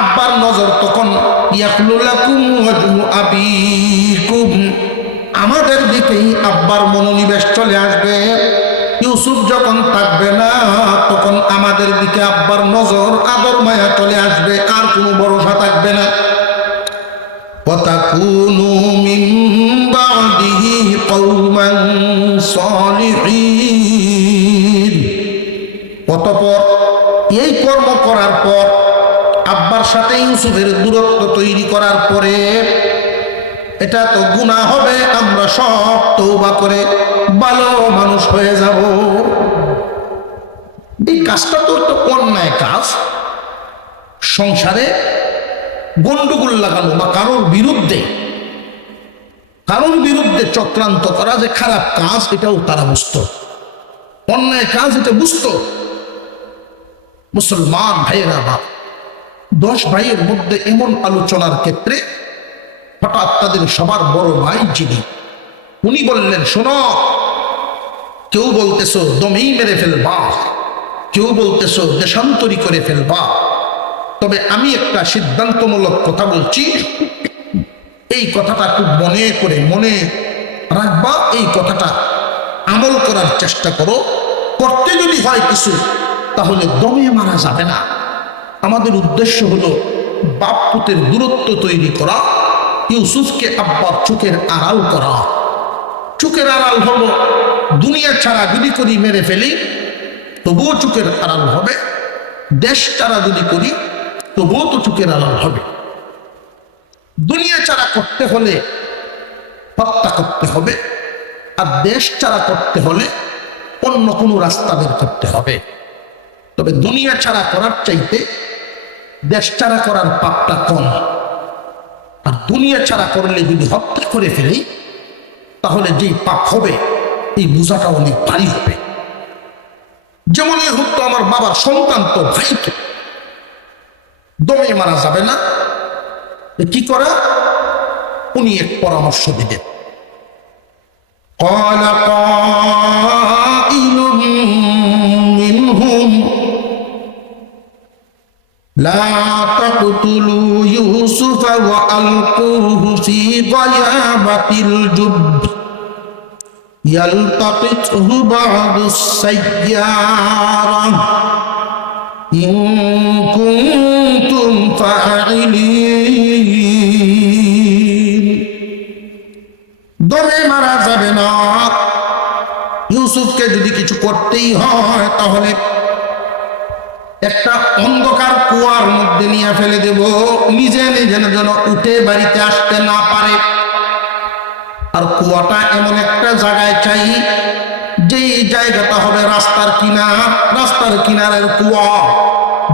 আব্বার নজর তখন ইয়াখলু লাকুম ওয়াজহু আবিকুম, আমাদের দিকেই আব্বার মনোনিবেশ চলে আসবে। ইউসুফ যখন থাকবে না তখন আমাদের দিকে আব্বার নজর, আদর মায়া চলে আসবে, আর কোনো ভরসা থাকবে না। وَتَكُونُوا مِنْ بَعْدِهِ قَوْمًا صَالِحِينَ। অতঃপর এই কর্ম করার পর, আব্বার সাথে ইউসুফের দূরত্ব তৈরি করার পরে এটা তো গুনাহ হবে, আমরা সব তওবা করে ভালো মানুষ হয়ে যাব। এই কাজটা তো অন্যায় কাজ। সংসারে গন্ডগোল লাগানো বা কারোর বিরুদ্ধে চক্রান্ত করা যে খারাপ কাজ, এটাও তারা বুঝতো, অন্যায় কাজ এটা বুঝতো। মুসলমান ভাইয়েরা, বাপ 10 ভাইয়ের মধ্যে এমন আলোচনার ক্ষেত্রে হঠাৎ তাদের সবার বড় ভাই যিনি, উনি বললেন, শোনো, কেউ বলতেছো দমেই মেরে ফেলবা, কেউ বলতেছো দেশান্তরী করে ফেলবা, তবে আমি একটা সিদ্ধান্তমূলক কথা বলছি, এই কথাটা খুব মনে রাখবা, এই কথাটা আমল করার চেষ্টা করো। করতে যদি হয় কিছু, তাহলে দমে মারা যাবে না। আমাদের উদ্দেশ্য হলো বাপ পুতের দূরত্ব তৈরি করা, ইউসুফকে আব্বার চোখের আড়াল করা। চোখের আড়াল হলো দুনিয়া ছাড়া যদি করি মেরে ফেলি তবুও চোখের আড়াল হবে, দেশ ছাড়া যদি করি তবুও তো চোখের আড়াল হবে। দুনিয়া ছাড়া করতে হলে হত্যা করতে হবে, আর দেশ ছাড়া করতে হলে অন্য কোনো রাস্তা বের করতে হবে। তবে দুনিয়া ছাড়া করার চাইতে দেশ ছাড়া করার পাপটা কম। আর দুনিয়া ছাড়া করলে যদি হত্যা করে ফেলি, তাহলে যেই পাপ হবে এই বোঝাটা অনেক ভারী হবে। যেমন এই হতো আমার বাবার সন্তান, তো ভাইকে দমে মারা যাবে না, কি করা? উনি এক পরামর্শ দিলেন। قال قائل منهم لا تقتلوا يوسف وألقوه في غيابة الجب يلتقطه بعض السيارة إن كنتم فاعلين। দমে মারা যাবে না। ইউসুফকে যদি কিছু করতেই হয়, তাহলে একটা অন্ধকার কুয়ার মধ্যে নিয়ে ফেলে দেব, নিজে যেন উঠে বাড়িতে আসতে না পারে। আর কুয়াটা এমন একটা জায়গায় চাই, যেই জায়গাটা হবে রাস্তার কিনারের কুয়া,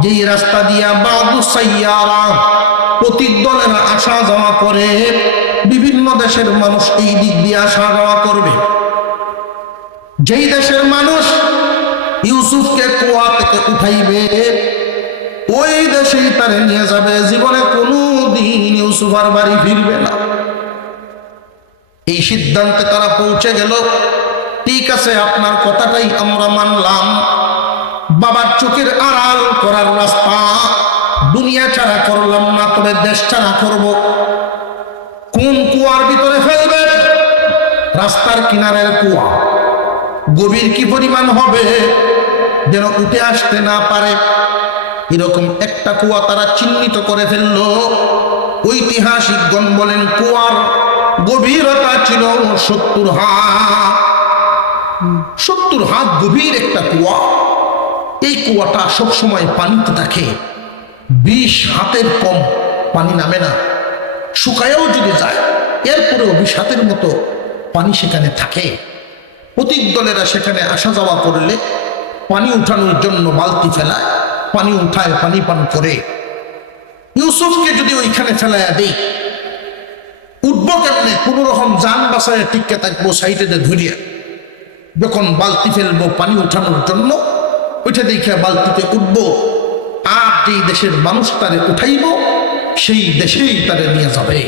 যেই রাস্তা দিয়া বাদু সাইয়ারা প্রতিদলেরা আসা যাওয়া করে, বিভিন্ন দেশের মানুষ এই দিক দিয়ে আসা যাওয়া করবে। যেই দেশের মানুষ ইউসুফকে কুয়া থেকে উঠাইবে, ওই দেশেই তারে নিয়ে যাবে, জীবনে কোনোদিন ইউসুফ আর বাড়ি ফিরবে না। এই সিদ্ধান্তে তারা পৌঁছে গেল। ঠিক আছে, আপনার কথাটাই আমরা মানলাম। বাবার চোখের আড়াল করার রাস্তা দুনিয়া ছাড়া করলাম না, তবে দেশ ছাড়া করব। কোন কুয়ার ভিতরে ফেলবেন? রাস্তার কিনারের কুয়া। গভীর কি পরিমাণ হবে যেন উঠে আসতে না পারে, এরকম একটা কুয়া তারা চিহ্নিত করে ফেলল। ঐতিহাসিকগণ বলেন কুয়ার গভীরতা ছিল 70 হাত। 70 হাত গভীর একটা কুয়া। এই কুয়াটা সবসময় পানিতে থাকে, 20 হাতের কম পানি নামে না। শুকায়ও যদি যায়, এরপরেও 20 হাতের মতো পানি সেখানে থাকে। প্রতিদলেরা সেখানে আসা যাওয়া করলে পানি উঠানোর জন্য বালতি ফেলায়, পানি উঠায়, পানি পান করে। ইউসুফকে যদি ওইখানে ফেলাইয়া দেই, উঠবো কেমনে? কোনো রকম যান বাসায় টিকে থাকবো সাইডে ধরিয়া। যখন বালতি ফেলবো পানি উঠানোর জন্য, ওইটা দেখে বালতিতে উঠবো, আর যেই দেশের মানুষ তারে উঠাইব, সেই দেশেই তারে নিয়ে যাবে।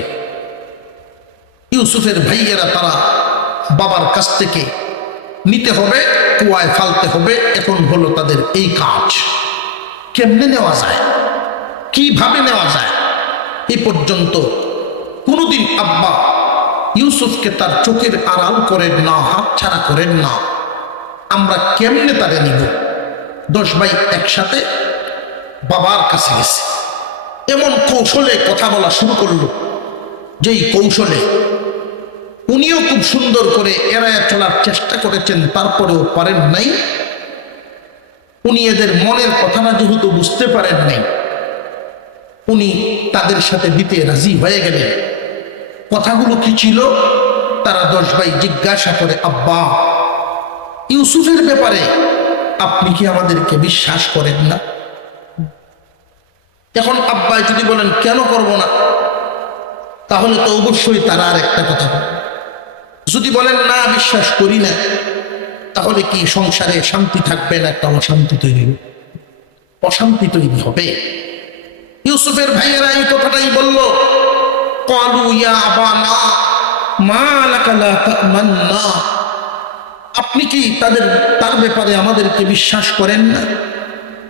ইউসুফের ভাইয়েরা তারা বাবার কাছ থেকে নিতে হবে, কুয়ায় ফালতে হবে। এখন হলো তাদের এই কাজ। কেমনে নেওয়া যায়, কিভাবে নেওয়া যায়? এই পর্যন্ত কোনোদিন আব্বা ইউসুফকে তার চোখের আড়াল করেন না, হাত ছাড়া করেন না। আমরা কেমনে তারে নিব? 10 ভাই একসাথে বাবার কাছে গেছে, এমন কৌশলে কথা বলা শুরু করলো, যেই কৌশলে উনিও খুব সুন্দর করে এড়ায় চলার চেষ্টা করেছেন, তারপরেও পারেন নাই। উনি এদের মনের কথাটা যেহেতু বুঝতে পারেন নাই, উনি তাদের সাথে দিতে রাজি হয়ে গেলেন। কথাগুলো কি ছিল? তারা 10 ভাই জিজ্ঞাসা করে, আব্বা, ইউসুফের ব্যাপারে আপনি কি আমাদেরকে বিশ্বাস করেন না? এখন আব্বা যদি বলেন কেন করব না, তাহলে তো অবশ্যই তারা আর একটা কথা বলবে। যদি বলেন না বিশ্বাস করি না, তাহলে কি সংসারে শান্তি থাকবে না? একটা অশান্তি তৈরি হবে, অশান্তি তৈরি হবে। ইউসুফের ভাইয়েরা এই কথাটাই বলল, ক্বালু ইয়া আবানা মা লাকা লা তা'মান্না, আপনি কি তার ব্যাপারে আমাদেরকে বিশ্বাস করেন না?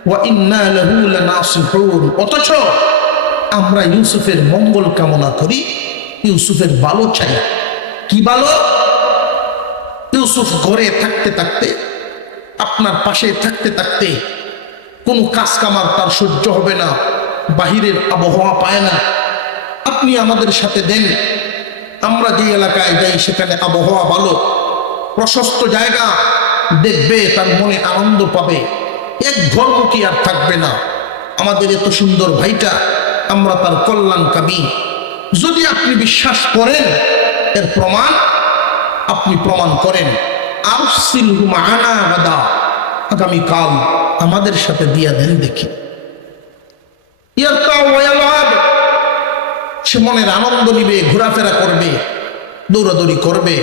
ওয়া ইন্না লাহু লানাসিহুন, অথচ আমরা ইউসুফের মঙ্গল কামনা করি, ইউসুফের ভালো চাই। কি ভালো? ইউসুফ ঘরে থাকতে থাকতে, আপনার পাশে থাকতে থাকতে কোনো কাজ কামার তার সহ্য হবে না, বাহিরের আবহাওয়া পায় না, আপনি আমাদের সাথে দেন। আমরা যে এলাকায় যাই সেখানে আবহাওয়া ভালো, প্রশস্ত জায়গা, দেখবে তার মনে আনন্দ পাবে, এক ধর্মকি আর থাকবে না। আমাদের এত সুন্দর ভাইটা, আমরা তার কল্যাণকামী। যদি আপনি বিশ্বাস করেন, এর প্রমাণ আপনি প্রমাণ করেন। আরসিলহু মা'ানা গাদা, আগামীকাল আমাদের সাথে দিয়া দেন দেখি। ইয়ারকাউ ওয়া ইয়ালআব, সে মনের আনন্দ নিবে, ঘোরাফেরা করবে, দৌড়াদৌড়ি করবে,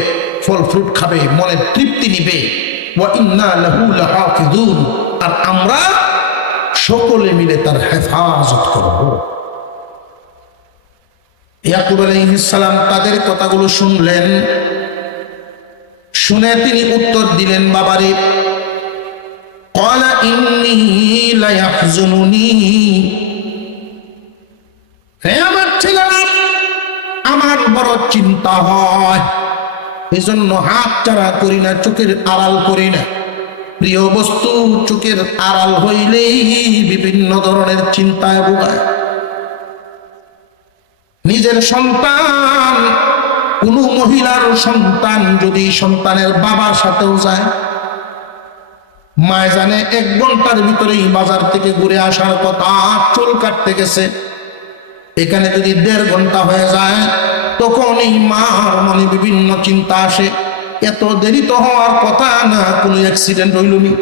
ফল ফ্রুট খাবে, মনের তৃপ্তি নিবে। ওয়া ইন্না লাহু লাহাফিজুন, আর আমরা সকলে মিলে তার হেফাজত করব। ইয়াকুব আলাইহিস সালাম তাদের কথাগুলো শুনলেন, শুনে তিনি উত্তর দিলেন, বাবারে, ক্বালা ইন্নী লায়াহজুনুনি, হে আমার ছেলেরা, আমার বড় চিন্তা হয়, এই জন্য হাত ছাড়া করি না, চোখের আড়াল করি না। প্রিয় বস্তু চোখের আড়াল হইলেই বিভিন্ন ধরনের চিন্তায় ভোগায়। নিজের সন্তান, কোন মহিলার সন্তান যদি সন্তানের বাবার সাথেও যায়, মায় জানে 1 ঘন্টার ভিতরেই বাজার থেকে ঘুরে আসার কথা, চুল কাটতে গেছে, এখানে যদি 1.5 ঘন্টা হয়ে যায়, তখন এই মার মনে বিভিন্ন চিন্তা আসে। এত দেরি তো হওয়ার কথা না, কোনো অ্যাক্সিডেন্ট হইলনি,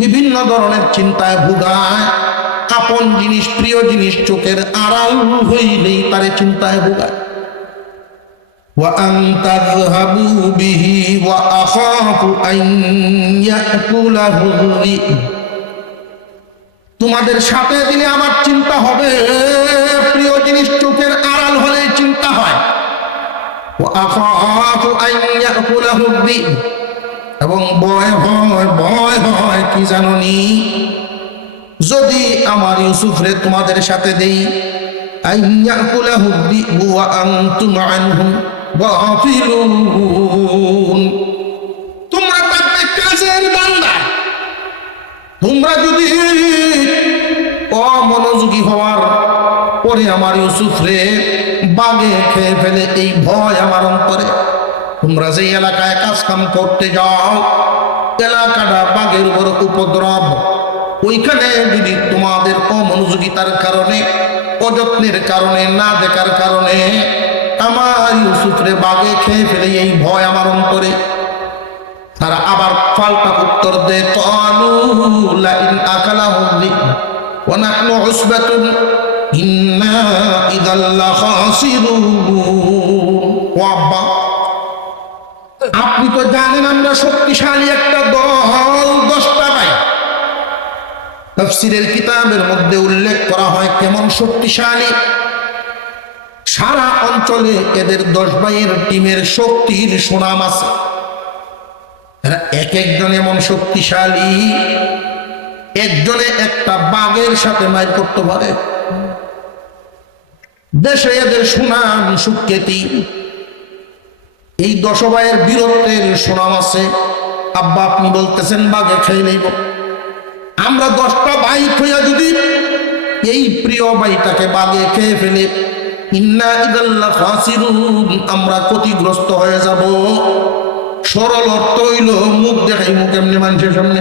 বিভিন্ন ধরনের চিন্তায় ভোগায়। আপন জিনিস, প্রিয় জিনিস চোখের আড়াল হইলেই তারে চিন্তায় ভোগায়। ওয়া আন তাযহাবু বিহি ওয়া আখাফু আন ইয়াকুলাহু যিব, তোমাদের সাথে দিলে আমার চিন্তা হবে, প্রিয় জিনিস চোখের আড়াল হলে চিন্তা হয়। ওয়া আখাফু আন ইয়াকুলাহু যিব, এবং ভয় হয় কি জানোনি, যদি আমার ইউসুফরে তোমাদের সাথে দেই, আন ইয়াকুলাহু যিব ওয়া আনতুম আনহু গাফিলুন, তোমরা থাকবে কাজের বান্দা, তোমরা যদি অমনোযোগী হওয়ার পরে আমার ইউসুফরে বাগে খেয়ে ফেলে, এই ভয় আমার অন্তরে। তোমরা যে এলাকায় কাজ কাম করতে যাও, এলাকাটা বাঘের উপর উপদ্রব, ওইখানে যদি তোমাদের অমনোযোগিতার কারণে, অযত্নের কারণে, না দেখার কারণে আমার ইউসুফরে বাগে খেয়ে ফেলে, এই ভয় আমার অন্তরে। তারা আবার পাল্টা উত্তর দেয়, ক্বালু লাইন আকালাহু যিব ওয়া নাহনু উসবাতুন ইন্না ইযাল লাখাসিরুন। ও আব্বা, আপনি তো জানেন আমরা শক্তিশালী একটা দল, 10টা ভাই। তাফসীরের কিতাবের মধ্যে উল্লেখ করা হয় কেমন শক্তিশালী। সারা অঞ্চলে এদের 10 ভাইয়ের টিমের শক্তির সুনাম আছে। এরা এক একজন এমন শক্তিশালী, একজনে একটা বাঘের সাথে মাইর করতে পারে। দেশে এদের সুনাম সুখ্যাতি, এই 10 ভাইয়ের বীরত্বের সুনাম আছে। আব্বা আপনি বলতেছেন বাঘে খেয়ে নেব, আমরা 10টা ভাই হইয়া যদি এই প্রিয় ভাইটাকে বাঘে খেয়ে ফেলে, ইন্না ইযাল লাখাসিরুন, আমরা ক্ষতিগ্রস্ত হয়ে যাব। সরল অর্থ হইল মুখ দেখাই, মুখ এমনি মানুষের সামনে।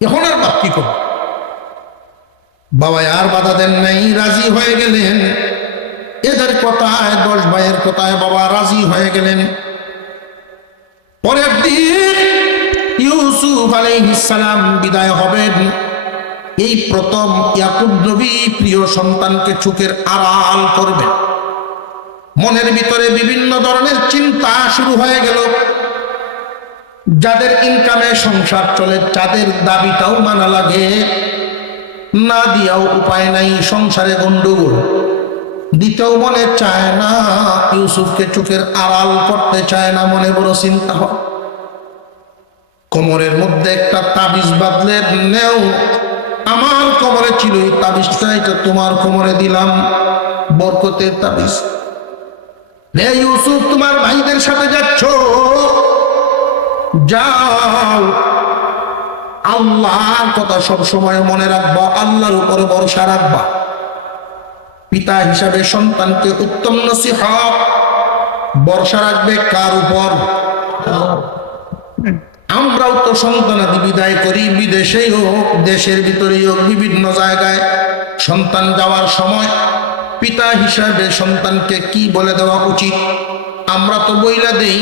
এখন আর বাপ কি করবে? বাবা আর বাধা দেন নাই, রাজি হয়ে গেলেন। এদের কথায়, 10 ভাইয়ের কথায় বাবা রাজি হয়ে গেলেন। পরের দিন ইউসুফ আলাইহিস সালাম বিদায় হবেন। এই প্রথম ইয়াকুব নবী প্রিয় সন্তানকে চোখের আড়াল করবেন। মনের ভিতরে বিভিন্ন ধরনের চিন্তা শুরু হয়ে গেল। যাদের ইনকামে সংসার চলে, যাদের দাবিটাও মানা লাগে, না দিয়াও উপায় নাই, সংসারে গন্ডগোল, দিতেও মনে চায় না, ইউসুফকে চোখের আড়াল করতে চায় না, মনে বড় চিন্তা হয়। কোমরের মধ্যে একটা তাবিজ বাঁধলে, নেও, আমার কোমরে ছিল এই তাবিজটা, এটা তোমার কোমরে দিলাম, বরকতের তাবিজ। রে ইউসুফ, তোমার ভাইদের সাথে যাচ্ছ, যাও, আল্লাহর কথা সব সময় মনে রাখবা, আল্লাহর উপরে ভরসা রাখবা। পিতা হিসাবে সন্তানকে উত্তম নসিহত, ভরসা রাখবে কার উপর? আমরাও তো সন্তানাদি বিদায় করি, বিদেশেই হোক, দেশের ভিতরেই হোক, বিভিন্ন জায়গায় সন্তান যাওয়ার সময় পিতা হিসাবে সন্তানকে কি বলে দেওয়া উচিত? আমরা তো বইলা দেই,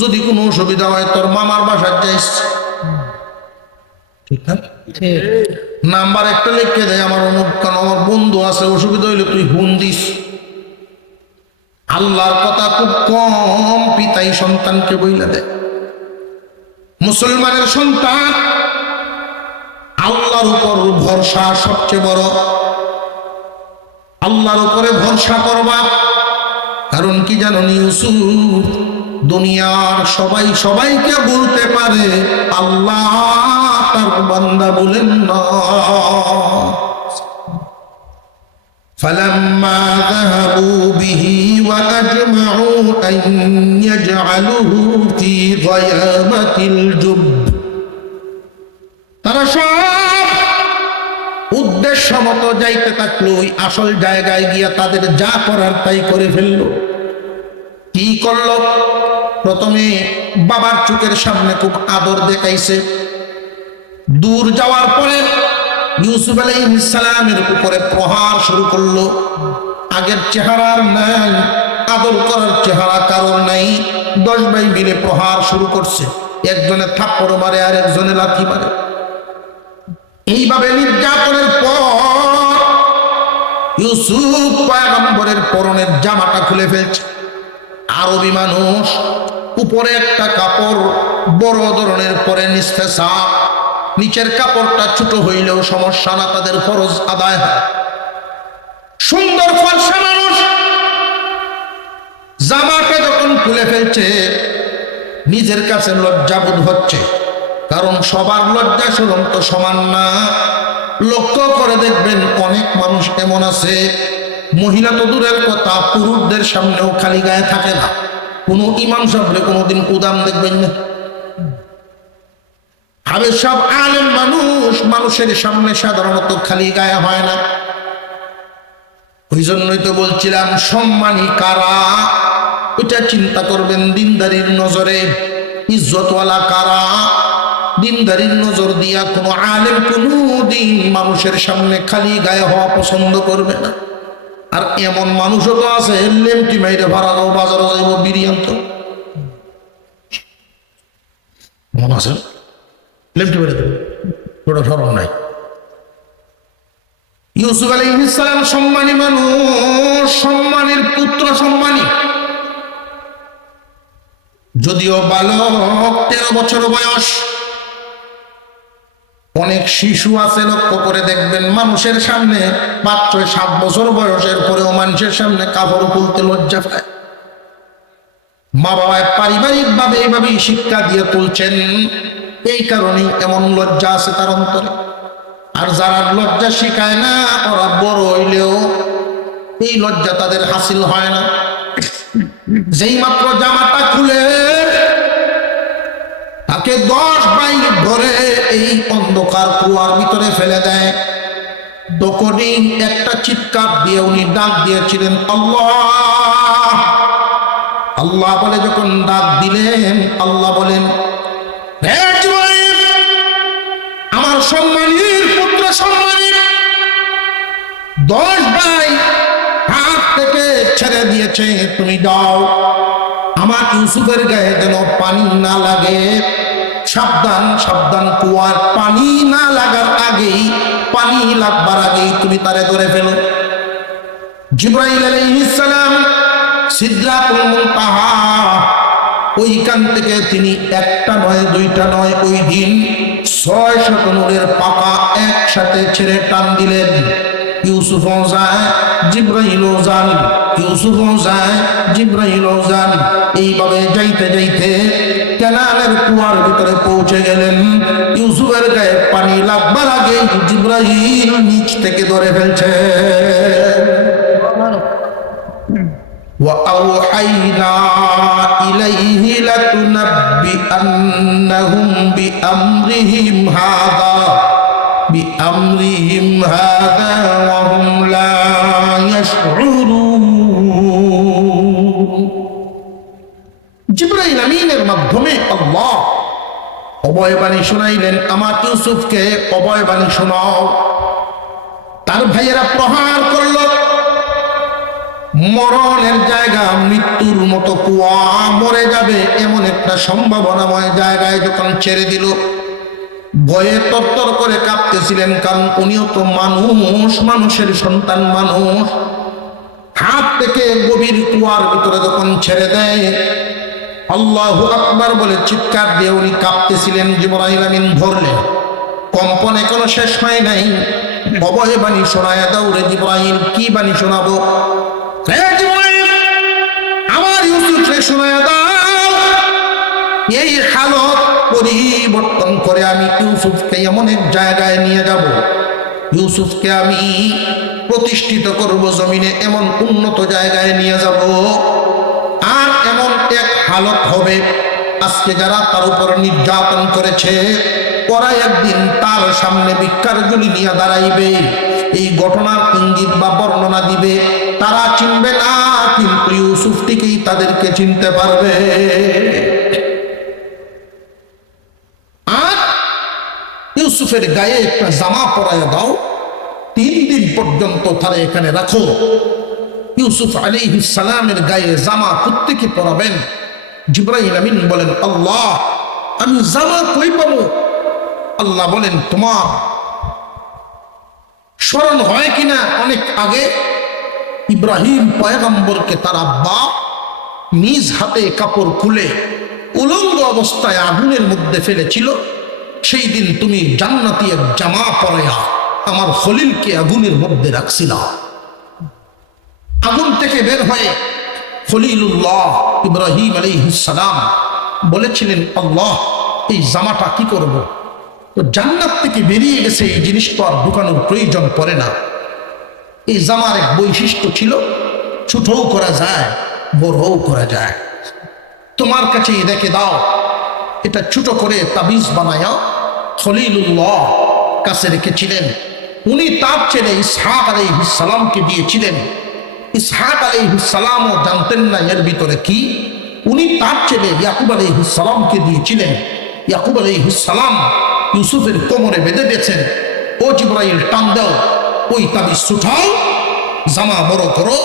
যদি কোনো অসুবিধা হয় তোর মামার বাসায় যাইস, ঠিক না? নাম্বার একটা লিখে দেয়, আমার অমুক, আমার বন্ধু আছে, অসুবিধা হইলে তুই ফোন দিস। আল্লাহর কথা খুব কম পিতাই সন্তানকে বইলা দেয়। মুসলমানের সন্তান, আল্লাহর উপর ভরসা সবচেয়ে বড়। আল্লাহর উপরে ভরসা করবা, কারণ কি জানো ইউসুফ, দুনিয়ার সবাই সবাইকে বলতে পারে, আল্লাহ তার বান্দা বলেন না। فلما ذهبوا به وأجمعوا أن يجعلوه في غيابة الجب, তারা সব উদ্দেশ্য মতো যাইতে থাকলো, ওই আসল জায়গায় গিয়া তাদের যা করার তাই করে ফেললো। কি করলো? প্রথমে বাবার চোখের সামনে খুব আদর দেখাইছে। দূর যাওয়ার পরে ইউসুফ আলাইহিস সালামের উপরে প্রহার শুরু করলো। আগের চেহারার নাই, আদর করার চেহারা কারণ নাই, 10 ভাই মিলে প্রহার শুরু করছে। একজনে থাপ্পড় মারে আর একজনে লাথি মারে। এইভাবে নির্যাতনের পর ইউসুফ পয়গম্বরের পরনের জামাটা খুলে ফেলছে। আরবি মানুষ উপরে একটা কাপড় বড় ধরনের পরে নিচে সাপ, নিচের কাপড়টা ছোট হইলেও সমস্যা না, তাদের ফরজ আদায় হয়। সুন্দর ফর্সা মানুষ জামাটা যখন খুলে ফেলছে, নিজের কাছে লজ্জাবোধ হচ্ছে, কারণ সবার লজ্জা শরম তো সমান না। লক্ষ্য করে দেখবেন অনেক মানুষ এমন আছে, মহিলা তো দূরের কথা, পুরুষদের সামনেও খালি গায়ে থাকে না। কোনো ইমাম সাহেবরে কোনোদিন উদাম দেখবেন না। আবে সব আলেম মানুষ, মানুষের সামনে সাধারণত খালি গায়ে হয় না। ওই জন্যই তো বলছিলাম, সম্মানী কারা ওইটা চিন্তা করবেন। দিনদারির নজরে ইজ্জতওয়ালা কারা, দিনদারির নজর দিয়া কোনো আলেম কোনোদিন মানুষের সামনে খালি গায়ে হওয়া পছন্দ করবে না। আর এমন মানুষও তো আছে, লেমটি মাইরে ভাড়া দাও, বাজারে যাইব বিরিয়ান্ত, মন আছে, লেমটি মেরে দেবে, ওটা সরম নাই। ইউসুফ আলাইহিস সালাম সম্মানী মানুষ, সম্মানের পুত্র, সম্মানী। যদিও বালক, 13 বছর বয়স। অনেক শিশু আছে, লক্ষ্য করে দেখবেন মানুষের সামনে 5-6-7 বছর বয়সের পরেও মানুষের সামনে কাপড় খুলতে লজ্জা পায়। মা বাবা পারিবারিক ভাবে এইভাবেই শিক্ষা দিয়ে তুলছেন, এই কারণেই এমন লজ্জা আছে তার অন্তরে। আর যারা লজ্জা শিখায় না, ওরা বড় হইলেও এই লজ্জা তাদের হাসিল হয় না। যেই মাত্র জামাটা খুলে তাকে 10 ভাই ধরে এই অন্ধকার কুয়ার ভিতরে ফেলে দেয়, তখনই একটা চিৎকার দিয়ে উনি ডাক দিয়েছিলেন, আল্লাহ আল্লাহ বলে যখন ডাক দিলেন, আল্লাহ বলেন, আমার সম্মানীর পুত্র, সম্মানী 10 ভাই হাত থেকে ছেড়ে দিয়েছে, তুমি যাও, আমার ইউসুফের গায়ে যেন পানি না লাগে। সাবধান সাবধান, কুয়ার পানি না লাগার আগেই, পানি লাগবার আগেই তুমি তারে ধরে ফেলো। জিবরাইল আলাইহিস সালাম সিদরাতুল মুনতাহা, ওইখান থেকে তিনি একটা নয় দুইটা নয়, ওই দিন 600 নূরের পাকা একসাথে ছেড়ে টান দিলেন। ইউসুফও যায়, জিবরাইলও যান, ইউসুফও যায়, জিবরাইলও যান। এইভাবে যাইতে যাইতে কেনানের কুয়ার ভিতরে পৌঁছে গেলেন। ইউসুফের গায়ে পানি লাগবার আগে জিবরাইল নিচ থেকে ধরে ফেলছে। وأوحينا إليه لتنبئنهم بأمرهم هذا وهم لا يشعرون। জিবরাইল আমিনের মাধ্যমে আল্লাহ অভয়বাণী শোনাইলেন, আমার ইউসুফকে অভয়বাণী শোনাও। তার ভাইয়েরা প্রহার করল, মরণের জায়গা, মৃত্যুর মতো কুয়া, মরে যাবে এমন একটা সম্ভাবনাময় জায়গায় যখন ছেড়ে দিল, ভয়ে তরতর করে কাঁপতেছিলেন, কারণ উনিও তো মানুষ, মানুষের সন্তান মানুষ। হাত থেকে গভীর কুয়ার ভিতরে যখন ছেড়ে দেয়, আল্লাহু আকবার বলে চিৎকার দিয়ে উনি কাঁপতেছিলেন। জিবরাইল আমিন ধরলেন, কম্পন এখনো শেষ হয় নাই, অভয় বাণী শোনায় দাও রে জিবরাইল। কি বাণী শোনাবো? আমার ইউসুফকে শোনায় দাও, এই হালত পরিবর্তন করে আমি ইউসুফকে এমন এক জায়গায় নিয়ে যাব, ইউসুফকে আমি প্রতিষ্ঠিত করব জমিনে, এমন উন্নত জায়গায় নিয়ে যাব। আর এমন এক হালত হবে, আজকে যারা তার উপর নির্যাতন করেছে, ওরা একদিন তার সামনে ভিক্ষার ঝুলি নিয়ে দাঁড়াইবে, এই ঘটনার ইঙ্গিত বা বর্ণনা দিবে। তারা চিনবে না, কিন্তু ইউসুফ থেকেই তাদেরকে চিনতে পারবে। আর ইউসুফের গায়ে একটা জামা পরায় দাও, 3 দিন পর্যন্ত তারা এখানে রাখো। ইউসুফ আলাইহিস সালামের গায়ে জামা প্রত্যেকে পরাবেন। জিবরাইল আমিন বলেন, আল্লাহ আমি জামা কই পাবো? আল্লাহ বলেন, তোমার স্মরণ হয় কিনা অনেক আগে ইব্রাহিম পয়গম্বরকে তার আব্বা নিজ হাতে কাপড় খুলে উলঙ্গ অবস্থায় আগুনের মধ্যে ফেলেছিল। সেই দিন তুমি জান্নাতি এক জামা পরায়া আমার খলিলকে আগুনের মধ্যে রাখছিল। আগুন থেকে বের হয়ে খলিলুল্লাহ ইব্রাহিম আলাইহিস সালাম বলেছিলেন, আল্লাহ এই জামাটা কি করব? তো জান্নাত থেকে বেরিয়ে গেছে, এই জিনিস তো আর ঢুকানোর প্রয়োজন পড়ে না। এই জামার এক বৈশিষ্ট্য ছিল, ছোটও করা যায়, বড়ও করা যায়। তোমার কাছে রেখে দাও, এটা ছোট করে তাবিজ বানায়া খলিলুল্লাহ কাছে রেখেছিলেন। উনি তার ছেলে ইসহাক আলাইহিস সালামকে দিয়েছিলেন। ইসহাক আলাইহিস সালামও জানতেন না এর ভিতরে কি। উনি তার ছেলে ইয়াকুব আলাইহিস সালামকে দিয়েছিলেন। ইয়াকুব আলাইহিস সালাম ইউসুফের কোমরে বেঁধে দিয়েছেন, ও জিবরাইল টান দাও, ওই তাবিজ ছুটাও, জামা বড় করো,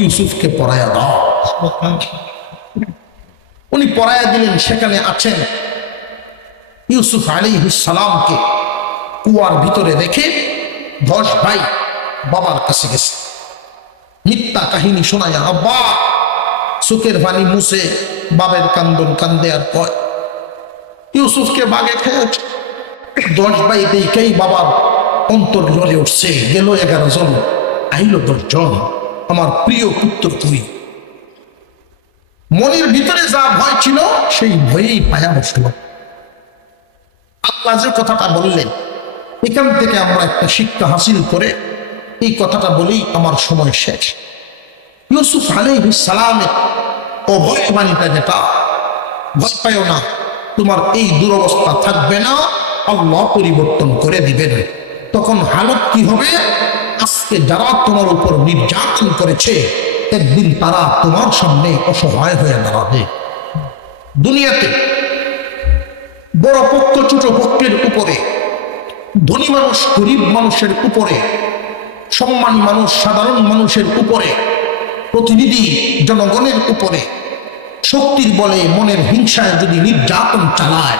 ইউসুফকে পরায়া দাও। উনি পরায়া দিলেন। সেখানে আছেন ইউসুফ আলাইহিস সালামকে কুয়ার ভিতরে রেখে 10 ভাই বাবার কাছে গেছে, মিথ্যা কাহিনী শোনায়া আব্বা চোখের পানি মুছে বাবের কান্দন কান্দে আর কয় ইউসুফকে বাগে খেয়েছে। 10 ভাই দেখেই বাবার অন্তর জ্বলে উঠছে। গেল 11 জন, আইল 10 জন। আমার প্রিয় পুত্র তুই। মনের ভিতরে যা ভয় ছিল সেই ভয়েই পায়া বসল। আল্লাহ যে কথাটা বললেন, এখান থেকে আমরা একটা শিক্ষা হাসিল করে এই কথাটা বলেই আমার সময় শেষ। ইউসুফ আলাইহিস সালামের অভয় বাণীটা যেটা, ভয় পাইও না, তোমার এই দুরবস্থা থাকবে না, আল্লাহ পরিবর্তন করে দিবেন। তখন হালত কি হবে? আজকে যারা তোমার উপর নির্যাতন করেছে, একদিন তারা তোমার সামনে অসহায় হয়ে দাঁড়াবে। দুনিয়াতে বড় পক্ষ ছোট পক্ষের উপরে, ধনী মানুষ গরিব মানুষের উপরে সম্মানী মানুষ, সাধারণ মানুষের উপরে, প্রতিনিধি জনগণের উপরে শক্তির বলে মনের হিংসায় যদি নির্যাতন চালায়,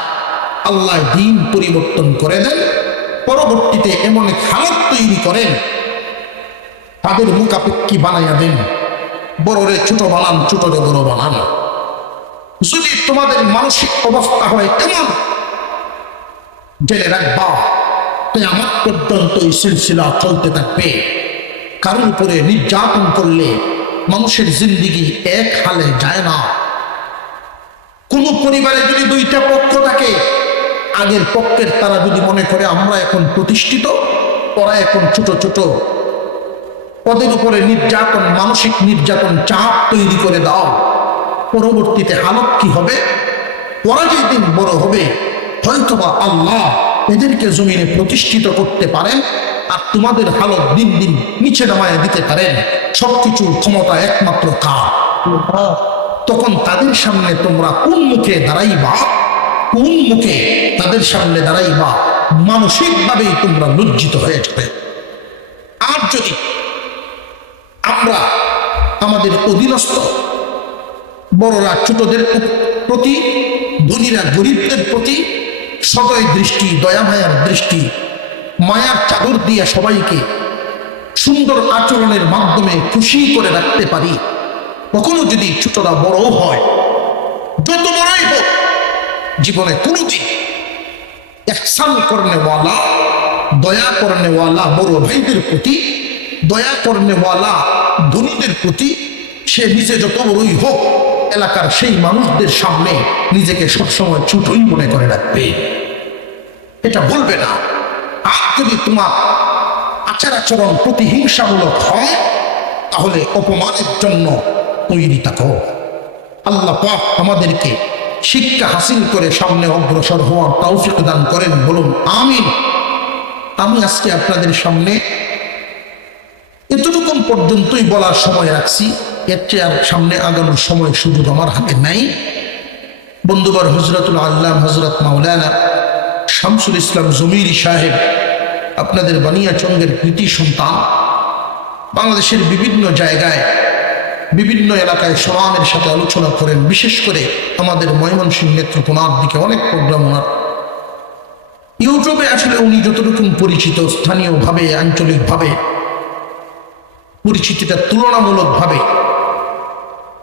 আল্লাহ দিন পরিবর্তন করে দেন। পরবর্তীতে এমন এক হালত তৈরি করেন, তাদের মুখাপেক্ষী বানাইয়া দেন। বড়রে ছোট বানান, ছোটরে বড় বানান। যদি তোমাদের মানসিক অবস্থা হয় এমন, জেনে রাখবা কিয়ামত পর্যন্ত এই সিলসিলা চলতে থাকবে। কারোর উপরে নির্যাতন করলে মানুষের জিন্দিগি এক হালে যায় না। কোন পরিবারে যদি দুইটা পক্ষ থাকে, আগের পক্ষের তারা যদি মনে করে আমরা এখন প্রতিষ্ঠিত, ওরা এখন ছোট ছোট, ওদের উপরে নির্যাতন, মানসিক নির্যাতন, চাপ তৈরি করে দাও। পরবর্তীতে হালত কি হবে? ওরা যেদিন বড় হবে, হয়তোবা আল্লাহ এদেরকে জমিনে প্রতিষ্ঠিত করতে পারেন, আর তোমাদের হালত দিন দিন নিচে নামায় দিতে পারেন। সবকিছুর ক্ষমতা একমাত্র কার? তখন তাদের সামনে তোমরা কোন মুখে দাঁড়াইবা? কোন মুখে তাদের সামনে দাঁড়াইবা? মানসিকভাবেই তোমরা লজ্জিত হয়ে যাবে। আর যদি আমরা আমাদের অধীনস্থ বড়রা ছোটদের প্রতি, ধনীরা গরিবদের প্রতি সদয় দৃষ্টি, দয়া মায়ার দৃষ্টি, মায়ার চাদর দিয়ে সবাইকে সুন্দর আচরণের মাধ্যমে খুশি করে রাখতে পারি, কখনো যদি ছোটরা বড় হয়, যত বড়ই হোক, জীবনে কোনোদিন ইহসান করনেওয়ালা, দয়া করনেওয়ালা বড় ভাইদের প্রতি, দয়া করনেওয়ালা ধনীদের প্রতি, সে নিজে যত বড়ই হোক, এলাকার সেই মানুষদের সামনে নিজেকে সবসময় ছোটই মনে করে রাখবে। এটা বলবে না। আর যদি তোমার আচার আচরণ প্রতিহিংসামূলক হয়, তাহলে অপমানের জন্য তৈরি থাকো। আল্লাহ পাক আমাদেরকে শিক্ষা হাসিল করে সামনে অগ্রসর হওয়ার তৌফিক দান করেন, বলুন আমিন। আমি আজকে আপনাদের সামনে এতটুকু পর্যন্তই বলার সময় রাখছি। এর চেয়ে আর সামনে আগানোর সময় সুযোগ আমার হাতে নাই। বন্ধুবার হজরতুল আল্লাহ হজরত মাওলানা শামসুল ইসলাম জমিরি সাহেব, আপনাদের বানিয়াচঙ্গের কৃতি সন্তান, বাংলাদেশের বিভিন্ন জায়গায় বিভিন্ন এলাকায় সম্মানের সাথে আলোচনা করেন। বিশেষ করে আমাদের ময়মনসিংহ নেত্রকোনার দিকে অনেক প্রোগ্রাম ওনার। ইউটিউবে আসলে উনি যতটুকু পরিচিত, স্থানীয়ভাবে আঞ্চলিকভাবে পরিচিতিটা তুলনামূলকভাবে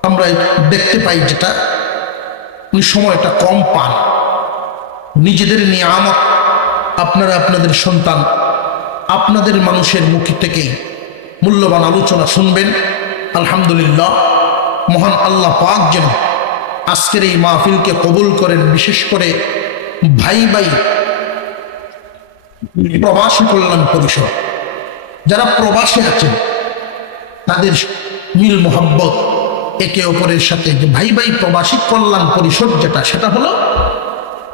আমরা দেখতে পাই, যেটা উনি সময়টা কম পান। নিজেদের নিয়ামত আপনারা আপনাদের সন্তান, আপনাদের মানুষের মুখ থেকে মূল্যবান আলোচনা শুনবেন। আলহামদুলিল্লাহ, মহান আল্লাহ পাক যেন আজকের এই মাহফিলকে কবুল করেন। বিশেষ করে ভাই ভাই প্রবাসী কল্যাণ পরিষদ, যারা প্রবাসে আছেন, তাদের মিল মোহাব্বত একে অপরের সাথে, যে ভাই ভাই প্রবাসী কল্যাণ পরিষদ যেটা, সেটা হলো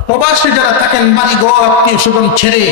প্রবাসে যারা থাকেন, বাড়ি ঘর আত্মীয় স্বজন ছেড়ে